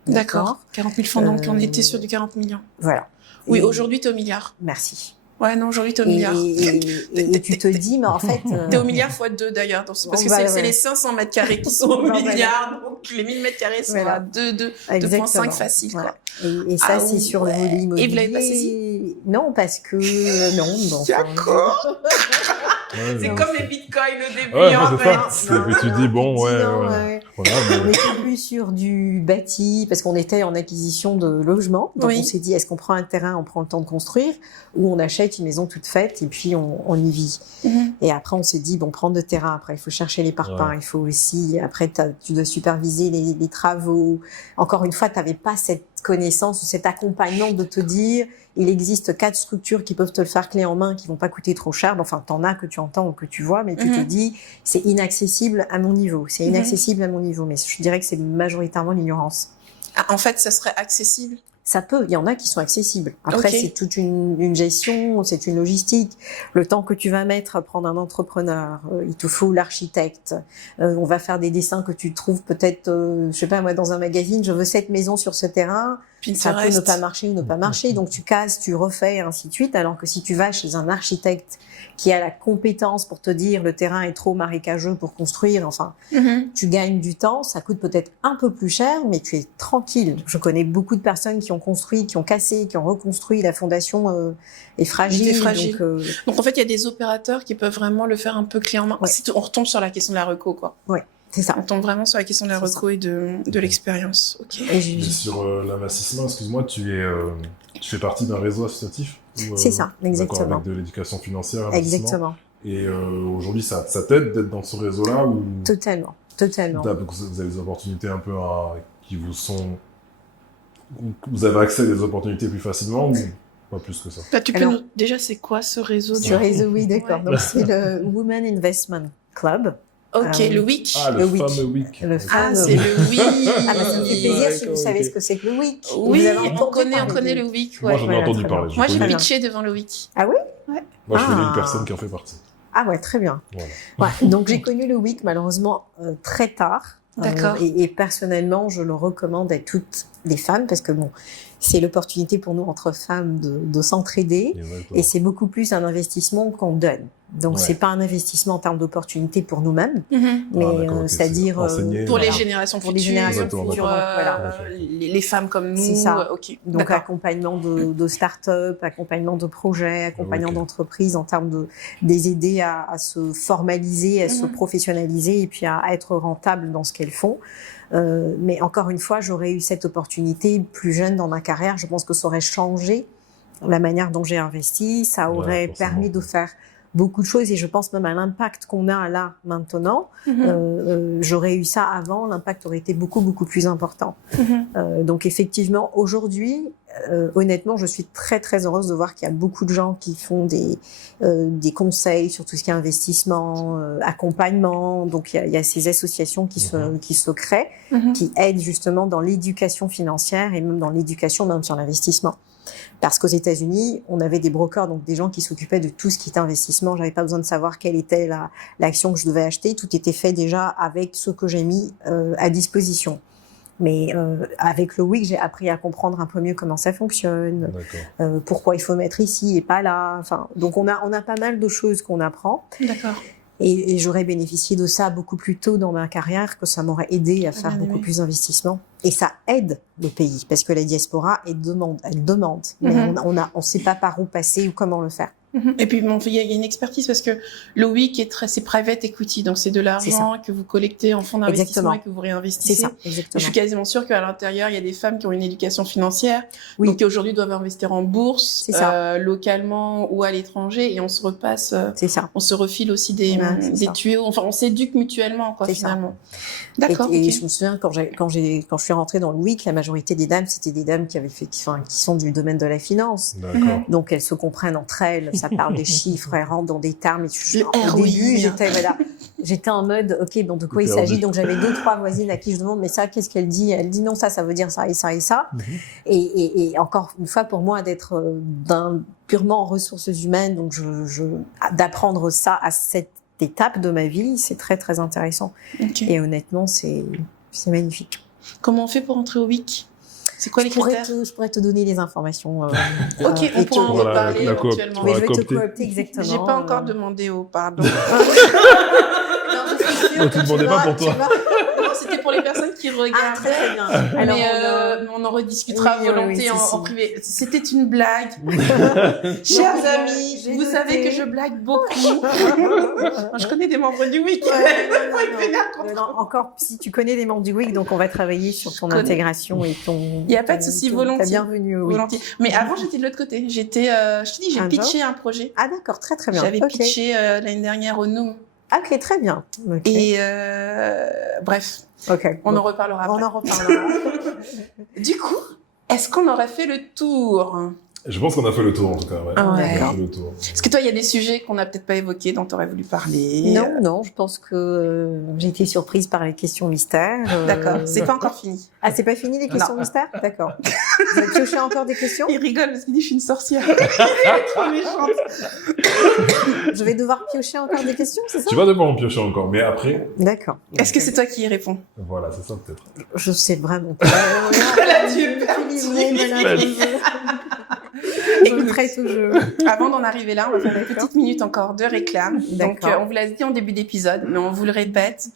D'accord. 40 000 francs, donc on était sur du 40 millions. Voilà. Oui, aujourd'hui, t'es au milliard. Merci. Ouais, non, aujourd'hui, t'es au milliard. Et tu te dis, mais en fait... T'es au milliard x2 d'ailleurs, parce que c'est les 500 mètres carrés qui sont au milliard, donc les 1000 mètres carrés sont à 2,5 facile, quoi. Et ça, c'est sur le volet immobilier. Et vous l'avez pas saisi? Non, parce que... non. D'accord. C'est comme les bitcoins au début, en fait. Et tu dis, On était plus sur du bâti, parce qu'on était en acquisition de logements. Donc on s'est dit, est-ce qu'on prend un terrain, on prend le temps de construire, ou on achète une maison toute faite et puis on y vit. Et après, on s'est dit, prendre de terrain. Après, il faut chercher les parpaings. Il faut aussi, après, tu dois superviser les travaux. Encore une fois, tu n'avais pas cette connaissance ou cet accompagnement de te dire, il existe 4 structures qui peuvent te le faire clé en main, qui vont pas coûter trop cher. Enfin, t'en as que tu entends ou que tu vois, mais tu te dis, c'est inaccessible à mon niveau. C'est inaccessible à mon niveau. Mais je dirais que c'est majoritairement l'ignorance. Ah, en fait, ça serait accessible? Ça peut. Il y en a qui sont accessibles. Après, c'est toute une gestion, c'est une logistique. Le temps que tu vas mettre à prendre un entrepreneur, il te faut l'architecte. On va faire des dessins que tu trouves peut-être, je sais pas moi, dans un magazine. Je veux cette maison sur ce terrain. Ça peut Pinterest. ne pas marcher ou ne pas marcher. Donc, tu casses, tu refais, et ainsi de suite. Alors que si tu vas chez un architecte qui a la compétence pour te dire le terrain est trop marécageux pour construire, enfin, tu gagnes du temps. Ça coûte peut-être un peu plus cher, mais tu es tranquille. Je connais beaucoup de personnes qui ont construit, qui ont cassé, qui ont reconstruit. La fondation est fragile. C'est fragile. Donc, Donc en fait, il y a des opérateurs qui peuvent vraiment le faire un peu clé en main. Ouais. On retombe sur la question de la reco, quoi. c'est ça. On tombe vraiment sur la question de la C'est reco et de l'expérience. Ok. Et Et sur l'investissement, excuse-moi, tu fais partie d'un réseau associatif C'est ça, exactement. D'accord, avec de l'éducation financière, investissement. Exactement. Et aujourd'hui, ça t'aide d'être dans ce réseau-là ou Totalement. vous avez des opportunités un peu qui vous sont... Vous avez accès à des opportunités plus facilement ou pas plus que ça? Bah, tu peux Alors, déjà, c'est quoi ce réseau? Ce réseau, oui, d'accord. Ouais. Donc, c'est le Women Investment Club. Ok, le WIC. Ah, Le le week. fameux week. Le Ok. Ah, fameux c'est le WIC. Ah, bah, ça me fait plaisir si vous D'accord, savez ok. ce que c'est que le WIC. Oui, Vous avez on entendu parler connaît de- le WIC, Moi, ouais. j'en ai Voilà, entendu très parler. bien. je Moi, j'ai connais. bien. pitché devant le WIC. Ah oui? Moi, je connais Ah. une personne qui en fait partie. Ah ouais, très bien. Voilà. Ouais, donc, j'ai connu le WIC, malheureusement, très tard. D'accord. Et personnellement, je le recommande à toutes les femmes parce que bon, c'est l'opportunité pour nous, entre femmes, de s'entraider. Exactement. Et c'est beaucoup plus un investissement qu'on donne. Donc, Ouais. c'est pas un investissement en termes d'opportunité pour nous-mêmes, Mhm. mais d'accord, ok, c'est-à-dire c'est enseigner, Pour les voilà. générations Pour futures, les générations futures, pour voilà. les femmes comme nous. C'est ça. Ok. Donc, D'accord. accompagnement de start-up, accompagnement de projets, accompagnement Ok. d'entreprises en termes de les aider à se formaliser, à se Mhm. professionnaliser et puis à être rentables dans ce qu'elles font. Mais encore une fois, j'aurais eu cette opportunité plus jeune dans ma carrière. Je pense que ça aurait changé la manière dont j'ai investi. Ça Ouais, aurait forcément. permis de faire beaucoup de choses et je pense même à l'impact qu'on a là maintenant. Mhm. J'aurais eu ça avant, l'impact aurait été beaucoup plus important. Mhm. Donc effectivement, aujourd'hui, honnêtement, je suis très très heureuse de voir qu'il y a beaucoup de gens qui font des conseils sur tout ce qui est investissement, accompagnement. Donc il y a ces associations qui se créent, Mhm. qui aident justement dans l'éducation financière et même dans l'éducation même sur l'investissement. Parce qu'aux États-Unis, on avait des brokers, donc des gens qui s'occupaient de tout ce qui était investissement. J'avais pas besoin de savoir quelle était l'action que je devais acheter. Tout était fait déjà avec ce que j'ai mis à disposition. Mais avec le WIC, j'ai appris à comprendre un peu mieux comment ça fonctionne, D'accord. pourquoi il faut mettre ici et pas là. Enfin, donc on a pas mal de choses qu'on apprend. D'accord. Et j'aurais bénéficié de ça beaucoup plus tôt dans ma carrière, que ça m'aurait aidé à faire bien beaucoup aimé. plus d'investissements. Et ça aide le pays, parce que la diaspora, elle demande. Mais Mhm. on sait pas par où passer ou comment le faire. Mhm. Et puis bon, il y a une expertise parce que le WIC c'est private equity, donc c'est de l'argent que vous collectez en fonds d'investissement Exactement. et que vous C'est réinvestissez. ça, Je exactement. suis quasiment sûre qu'à l'intérieur, il y a des femmes qui ont une éducation financière, Oui. donc qui aujourd'hui doivent investir en bourse, C'est ça. localement ou à l'étranger, et on se repasse, C'est ça. on se refile aussi des Ouais, c'est ça. tuyaux. Enfin, on s'éduque mutuellement, quoi, C'est ça. finalement. D'accord. Et ok. je me souviens quand je suis rentrée dans le WIC, la majorité des dames, c'était des dames qui sont du domaine de la finance. D'accord. Donc elles se comprennent entre elles, ça parle des chiffres, elles rentrent dans des termes. Le Au ROI. début, j'étais en mode, ok, bon, de quoi il Perdu. s'agit? Donc j'avais 2-3 voisines à qui je demande, mais ça, qu'est-ce qu'elle dit? Elle dit non, ça veut dire ça et ça et ça. Et encore une fois, pour moi, d'être purement en ressources humaines, donc d'apprendre ça à cette étape de ma vie, c'est très très intéressant. Ok. Et honnêtement, c'est magnifique. Comment on fait pour entrer au WIC? C'est quoi les Je pourrais critères? je pourrais te donner les informations. Ok, et on pourra en Voilà, reparler la coop. éventuellement. Mais je vais te coopter. coopter exactement. J'ai pas encore demandé au pardon. Non, je suis sûre Oh, que tu demandais pas pour toi. Non, c'était pour les personnes qui Ah, regardent. très très bien. Alors, Mais on en rediscutera Oui, volontiers oui, en si. privé. C'était une blague. Chers amis, j'ai vous noté. savez que je blague beaucoup. Je connais des membres du WIC. Ils vénèrent contre Non, encore, si tu connais les membres du WIC, donc on va travailler sur ton connais. intégration et ton. Il y a pas de souci, volontiers. Ta bienvenue, oui. volontiers. Mais avant, j'étais de l'autre côté. Je te dis, j'ai Un pitché un projet. Ah d'accord, très très bien. J'avais Ok. pitché l'année dernière au NOM. Ok, très bien. Ok. Et bref, Ok. on Bon. en reparlera après. On en reparlera. Du coup, est-ce qu'on aurait fait le tour? Je pense qu'on a fait le tour, en tout cas. Ouais. Ah ouais. On a D'accord. fait le tour. Est-ce que toi, il y a des sujets qu'on n'a peut-être pas évoqués, dont tu aurais voulu parler? Non, je pense que j'ai été surprise par les questions mystères. D'accord, c'est pas encore fini. Ah, c'est pas fini les questions Non. mystères? D'accord. Vous avez pioché encore des questions? Il rigole parce qu'il dit je suis une sorcière. Il est trop méchante. Je vais devoir piocher encore des questions, c'est ça? Tu vas devoir en piocher encore, mais après, D'accord. Est-ce que c'est toi qui y réponds? voilà, c'est ça peut-être. Je sais vraiment pas. Là, tu es perdu. Je me prête au jeu. Avant d'en arriver là, on va faire une petite minute encore de réclame. Donc, D'accord. on vous l'a dit en début d'épisode, mais on vous le répète.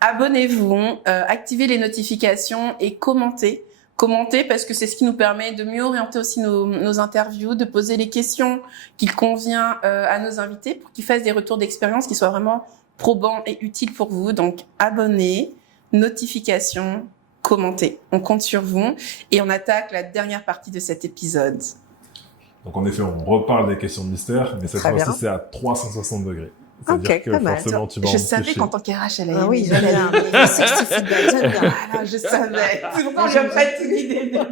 Abonnez-vous, activez les notifications et commentez. Commentez parce que c'est ce qui nous permet de mieux orienter aussi nos interviews, de poser les questions qu'il convient à nos invités pour qu'ils fassent des retours d'expérience qui soient vraiment probants et utiles pour vous. Donc, abonnez, notifications, commentez. On compte sur vous et on attaque la dernière partie de cet épisode. Donc en effet, on reparle des questions de mystère, mais cette Très fois-ci, bien. c'est à 360 degrés. C'est-à-dire Ok, que pas mal. forcément, tu vas Je en savais piocher. qu'en tant qu'RH, elle allait Ah oui, aimer. j'aime bien. Mais 60 feedback, j'aime bien. Voilà, je savais. C'est pourquoi j'ai pas tout dit dès le début.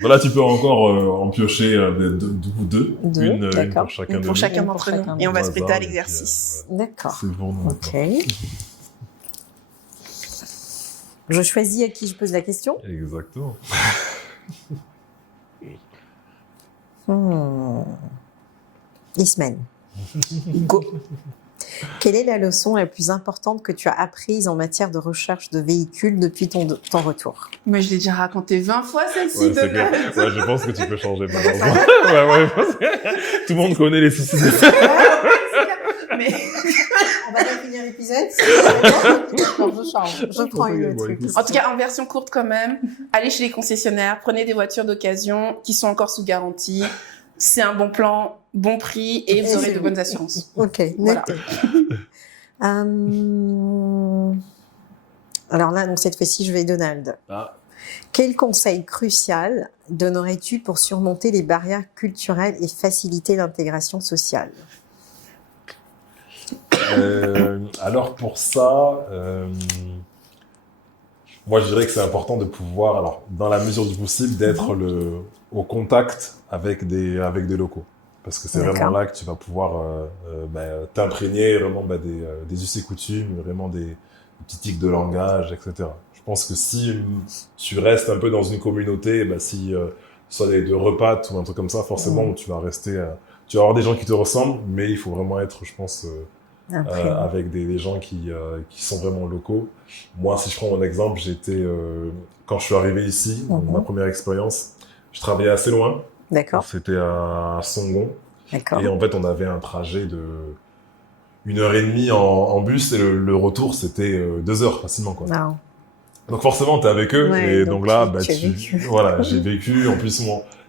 Voilà, tu peux encore en piocher deux. Deux, Une d'accord. pour chacun Une de pour nous. chacun Une pour d'entre nous. chacun. Et on va Au se prêter hasard, à et puis, l'exercice. D'accord. C'est pour nous. Ok. Je choisis à qui je pose la question. Exactement. Ismaël. Go. Quelle est la leçon la plus importante que tu as apprise en matière de recherche de véhicules depuis ton retour? Moi, je l'ai déjà raconté 20 fois, celle-ci, Ouais, c'est clair. Donald. Ouais, je pense que tu peux changer malheureusement. ouais, parce que tout le monde connaît les soucis de ça. Mais On va bien finir l'épisode. Non, je change. Je prends une Bon, autre. écoute. en tout cas, en version courte quand même, allez chez les concessionnaires, prenez des voitures d'occasion qui sont encore sous garantie. C'est un bon plan, bon prix et vous aurez de bonnes assurances. Ok, Voilà. noté. Alors là, donc cette fois-ci, je vais Donald. Ah. Quel conseil crucial donnerais-tu pour surmonter les barrières culturelles et faciliter l'intégration sociale? Alors pour ça, moi je dirais que c'est important de pouvoir, alors dans la mesure du possible, d'être au contact avec des locaux. Parce que c'est D'accord. vraiment là que tu vas pouvoir t'imprégner vraiment des us et coutumes, vraiment des petits tics de langage, etc. Je pense que si tu restes un peu dans une communauté, si soit de repas ou un truc comme ça, forcément tu vas rester, tu vas avoir des gens qui te ressemblent, mais il faut vraiment être, je pense, avec des gens qui sont vraiment locaux. Moi, si je prends mon exemple, quand je suis arrivé ici, ma première expérience, je travaillais assez loin. D'accord, C'était à Songon. d'accord. Et en fait, on avait un trajet de 1h30 en bus et le retour, c'était 2 heures facilement, quoi. Non. Donc forcément, t'es avec eux. Ouais, et donc donc là, tu as vécu. voilà, j'ai vécu. En plus,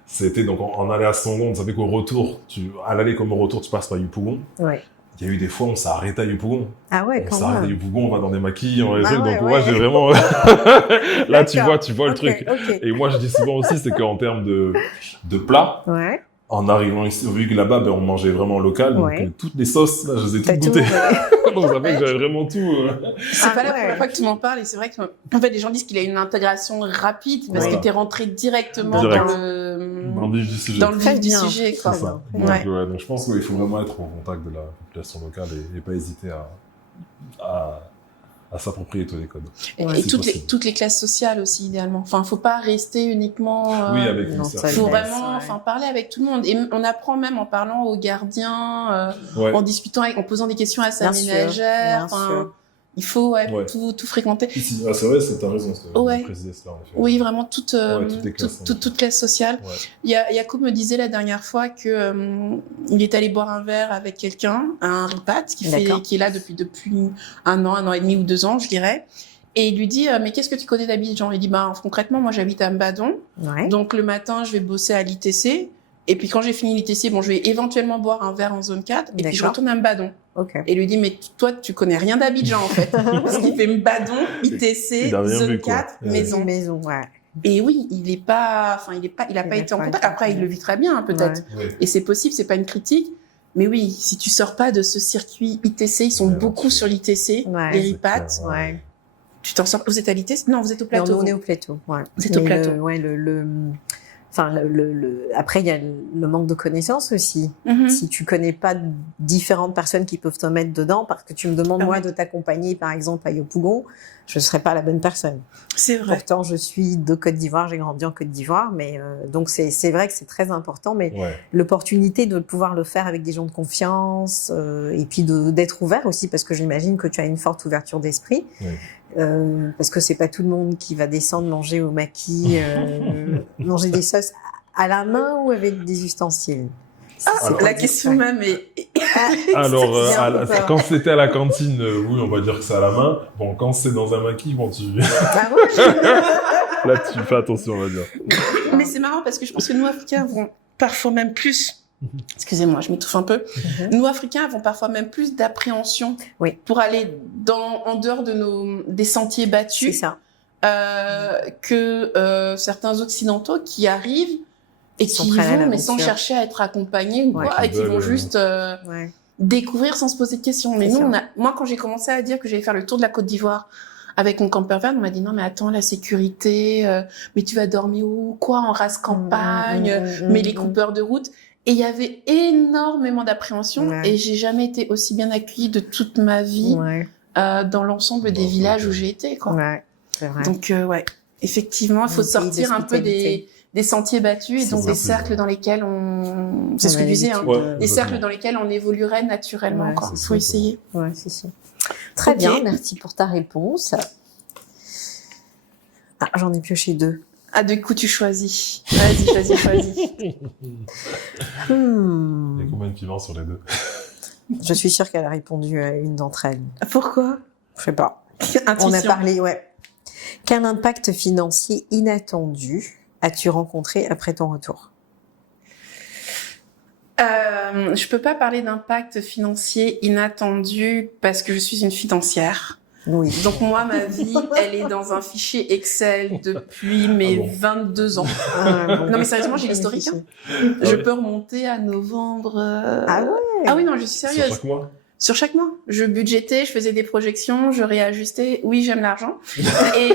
c'était donc en allant à Songon, on savait qu'au retour, à l'aller comme au retour, tu passes par Yopougon. Ouais. Il y a eu des fois, on s'est arrêté à Yopougon. Ah ouais, On quand s'arrête à même. Yopougon, on va dans des maquilles, on va des Ah trucs. ouais, Donc ouais. moi, j'ai vraiment... Là, tu vois le Ok, truc. ok. Et moi, je dis souvent aussi, c'est qu'en termes de plats, Ouais. en arrivant ici, vu que là-bas, on mangeait vraiment local, donc Ouais. toutes les sauces, là, je les ai T'as toutes tout. goûtées. Donc ça fait que j'avais vraiment tout. C'est pas la ouais. première fois que tu m'en parles et c'est vrai que en fait les gens disent qu'il a une intégration rapide parce Voilà. que t'es rentré directement Direct. dans le Dans le vif du sujet. dans le Très vif du bien. sujet C'est quoi. ça. Ouais. Donc, donc je pense qu'il faut vraiment être au contact de la population locale et pas hésiter à s'approprier tous les codes. Et, Ouais, et c'est possible. toutes les classes sociales aussi idéalement. Enfin, faut pas rester uniquement. Oui, avec non, une ça, certaine- Faut Ouais, vraiment, ouais. enfin, parler avec tout le monde. Et on apprend même en parlant aux gardiens, Ouais. en discutant en posant des questions à sa Bien sûr, ménagère. bien Enfin, sûr. il faut Ouais. tout fréquenter. Ici, c'est vrai, t'as raison, Ouais. de préciser cela, en effet. Oui, vraiment toutes toutes les classes, toute classe sociale. Ouais. Yacoub me disait la dernière fois que il est allé boire un verre avec quelqu'un, un ripat D'accord. qui est là depuis 1 an et demi ou 2 ans, je dirais. Et il lui dit mais qu'est-ce que tu connais d'Abidjan? Il dit concrètement moi j'habite à Mbadon, Ouais. donc le matin je vais bosser à l'ITC et puis quand j'ai fini l'ITC je vais éventuellement boire un verre en zone 4 et puis je D'accord. retourne à Mbadon. Ok. Et il lui dit mais toi tu connais rien d'Abidjan en fait parce qu'il fait Mbadon, ITC, Il a rien zone vu, quoi. 4, Ouais. maison. Maison, ouais. Et oui, il a pas été en contact. Après, il le vit très bien, hein, peut-être. Ouais. Et c'est possible, c'est pas une critique. Mais oui, si tu sors pas de ce circuit ITC, ils sont Ouais, beaucoup bien sur l'ITC, Ouais, les c'est ripats. clair. Ouais. Tu t'en sors. Vous êtes à l'ITC? Non, vous êtes au plateau. Non, nous, on est au plateau. Ouais. Vous êtes au Mais plateau. Enfin, enfin, après, il y a le manque de connaissances aussi. Mhm. Si tu connais pas différentes personnes qui peuvent te mettre dedans, parce que tu me demandes, Ah moi, oui. de t'accompagner, par exemple, à Yopougon, je ne serais pas la bonne personne. C'est vrai. Pourtant, je suis de Côte d'Ivoire, j'ai grandi en Côte d'Ivoire, mais donc c'est vrai que c'est très important, mais Ouais. l'opportunité de pouvoir le faire avec des gens de confiance et puis d'être ouvert aussi, parce que j'imagine que tu as une forte ouverture d'esprit, parce que c'est pas tout le monde qui va descendre manger au maquis, manger des sauces à la main ou avec des ustensiles. La question même est... Alors, C'est un peu peur. quand c'était à la cantine, oui, on va dire que c'est à la main. Bon, quand c'est dans un maquis, bon, Ah ouais. là, tu fais attention, on va dire. Mais c'est marrant parce que je pense que nous, Africains, vont parfois même plus... Excusez-moi, je m'étouffe un peu. Nous, Africains, avons parfois même plus d'appréhension Oui. pour aller en dehors des sentiers C'est battus ça. que certains Occidentaux qui arrivent et Ils sont qui y prêts à vont, mais sans l'aventure. chercher à être accompagnés ou Ouais. quoi, et qui vont juste Ouais. découvrir sans se poser de questions. Mais C'est nous, ça. moi, quand j'ai commencé à dire que j'allais faire le tour de la Côte d'Ivoire avec mon camper van, on m'a dit non, mais attends, la sécurité, mais tu vas dormir où, quoi, en race campagne, mais les coupeurs de route. Et il y avait énormément d'appréhension Ouais. et j'ai jamais été aussi bien accueillie de toute ma vie Ouais. dans l'ensemble des villages où j'ai été, quoi. Ouais. C'est vrai. Donc, ouais, effectivement, il faut Un pays sortir un peu d'hospitalité. des sentiers battus et C'est donc ça, des c'est cercles vrai. dans lesquels c'est ce que je disais, hein, Ouais, des cercles dans lesquels on évoluerait naturellement, Ouais, quoi. c'est Faut ça. essayer. Ouais, c'est ça. Très Ok. bien, merci pour ta réponse. Ah, j'en ai pioché 2. Ah, du coup, tu choisis. Vas-y, choisis. Il y a combien de piments sur les deux? Je suis sûre qu'elle a répondu à une d'entre elles. Pourquoi? Je sais pas. On a Intuition. parlé, ouais. Quel impact financier inattendu as-tu rencontré après ton retour? Je peux pas parler d'impact financier inattendu parce que je suis une financière. Oui. Donc moi, ma vie, elle est dans un fichier Excel depuis mes 22 ans. Non, mais sérieusement, j'ai l'historique, hein. Je peux remonter à novembre. Ah ouais. Ah oui, non, je suis Sur sérieuse. chaque mois? Sur chaque mois, je budgétais, je faisais des projections, je réajustais. Oui, j'aime l'argent. Et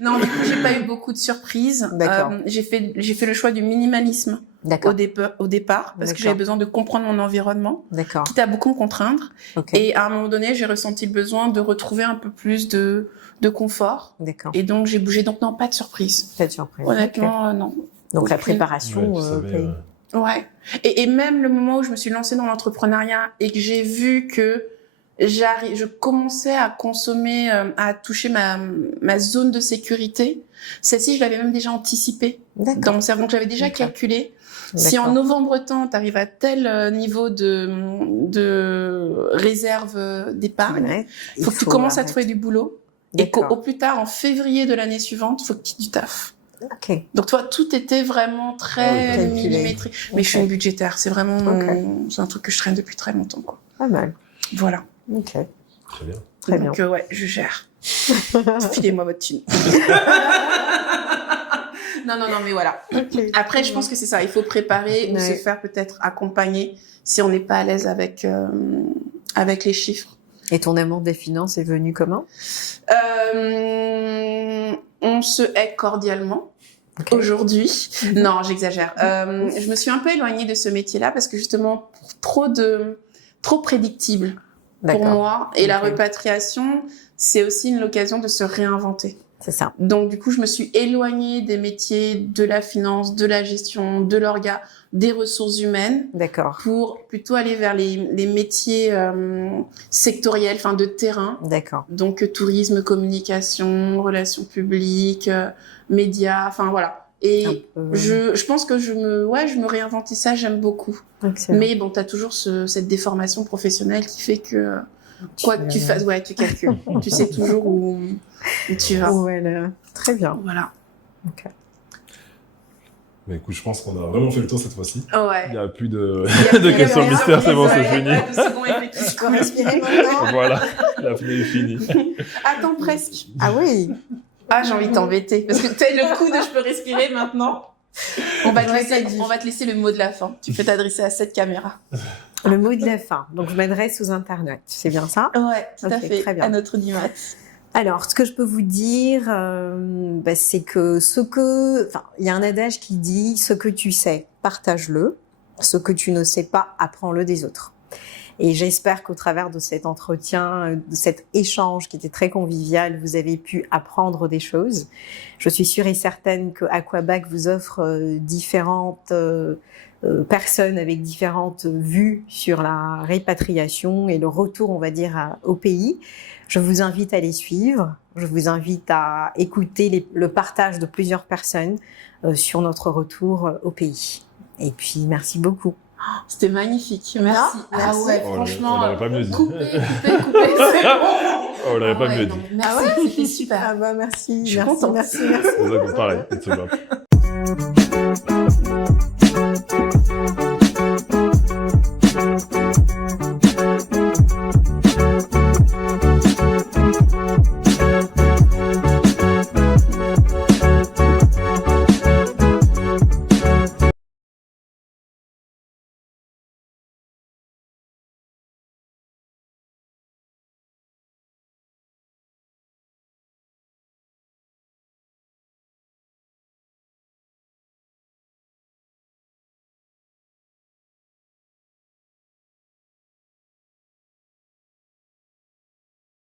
non, du coup, j'ai pas eu beaucoup de surprises. D'accord. J'ai fait le choix du minimalisme D'accord. au départ parce que D'accord. j'avais besoin de comprendre mon environnement, D'accord. quitte à beaucoup me contraindre. Ok. Et à un moment donné, j'ai ressenti le besoin de retrouver un peu plus de confort. D'accord. Et donc, j'ai bougé. Donc, non, pas de surprise. Pas de surprise. Honnêtement, non. Ok. Donc la aucune. préparation. Ouais, tu savais, paye. Ouais. Et même le moment où je me suis lancée dans l'entrepreneuriat et que j'ai vu que je commençais à consommer, à toucher ma zone de sécurité, celle-ci, je l'avais même déjà anticipée dans D'accord. mon cerveau. Donc, j'avais déjà D'accord. calculé. Si en D'accord. novembre temps, tu arrives à tel niveau de réserve d'épargne, Ouais. il faut que tu commences à arrêter. trouver du boulot. Et qu'au D'accord. plus tard, en février de l'année suivante, il faut que tu aies du taf. Ok. Donc toi, tout était vraiment Ah très oui, calculé. millimétrique. Mais je suis Ok. une budgétaire, c'est vraiment Ok. c'est un truc que je traîne depuis très longtemps, quoi. Pas mal. Voilà. Ok. Très bien. Très Donc ouais, je gère. Filez-moi votre thune. non, mais voilà. Après, je pense que c'est ça. Il faut préparer ou Ouais. se faire peut-être accompagner si on n'est pas à l'aise avec les chiffres. Et ton amour des finances est venu comment? On se hait cordialement. Ok. Aujourd'hui. Non, j'exagère. Je me suis un peu éloignée de ce métier-là parce que justement, trop prédictible pour D'accord. moi. Et la Ok. repatriation, c'est aussi l'occasion de se réinventer. C'est ça. Donc, du coup, je me suis éloignée des métiers de la finance, de la gestion, de l'orga, des ressources humaines D'accord. pour plutôt aller vers les métiers sectoriels, enfin de terrain. D'accord. Donc, tourisme, communication, relations publiques, médias, enfin voilà. Et je pense que je me réinvente et ça, j'aime beaucoup. Excellent. Mais bon, t'as toujours cette déformation professionnelle qui fait que, quoi que tu fasses, ouais, tu calcules. Tu sais toujours où tu vas. Voilà. Très bien. Voilà. Ok. Mais écoute, je pense qu'on a vraiment fait le tour cette fois-ci. Il Ouais. n'y a plus de, Il y a de plus questions de mystères, c'est bon, c'est surprises, fini. ouais, de second effet qui Tu se peux respirer maintenant? Voilà, la finale est finie. Attends, presque. Ah oui. Ah, j'ai envie de t'embêter. Parce que tu as le coup de je peux respirer maintenant. On va te laisser le mot de la fin. Tu peux t'adresser à cette caméra. Le mot de la fin. Donc je m'adresse aux internautes. C'est bien ça? Ouais, tout à Ok, fait. très bien. À notre audimat. Alors, ce que je peux vous dire, c'est que il y a un adage qui dit ce que tu sais, partage-le. Ce que tu ne sais pas, apprends-le des autres. Et j'espère qu'au travers de cet entretien, de cet échange qui était très convivial, vous avez pu apprendre des choses. Je suis sûre et certaine que Aquabac vous offre différentes personnes avec différentes vues sur la répatriation et le retour, on va dire, au pays. Je vous invite à les suivre. Je vous invite à écouter le partage de plusieurs personnes sur notre retour au pays. Et puis, merci beaucoup. C'était magnifique. Merci. Ah ouais, franchement. On l'aurait pas mieux dit. Coupez, c'est bon. On l'aurait pas mieux dit. Merci, c'était super. Ah bah merci. Je suis merci, contente. merci. C'est ça, pareil. C'est super.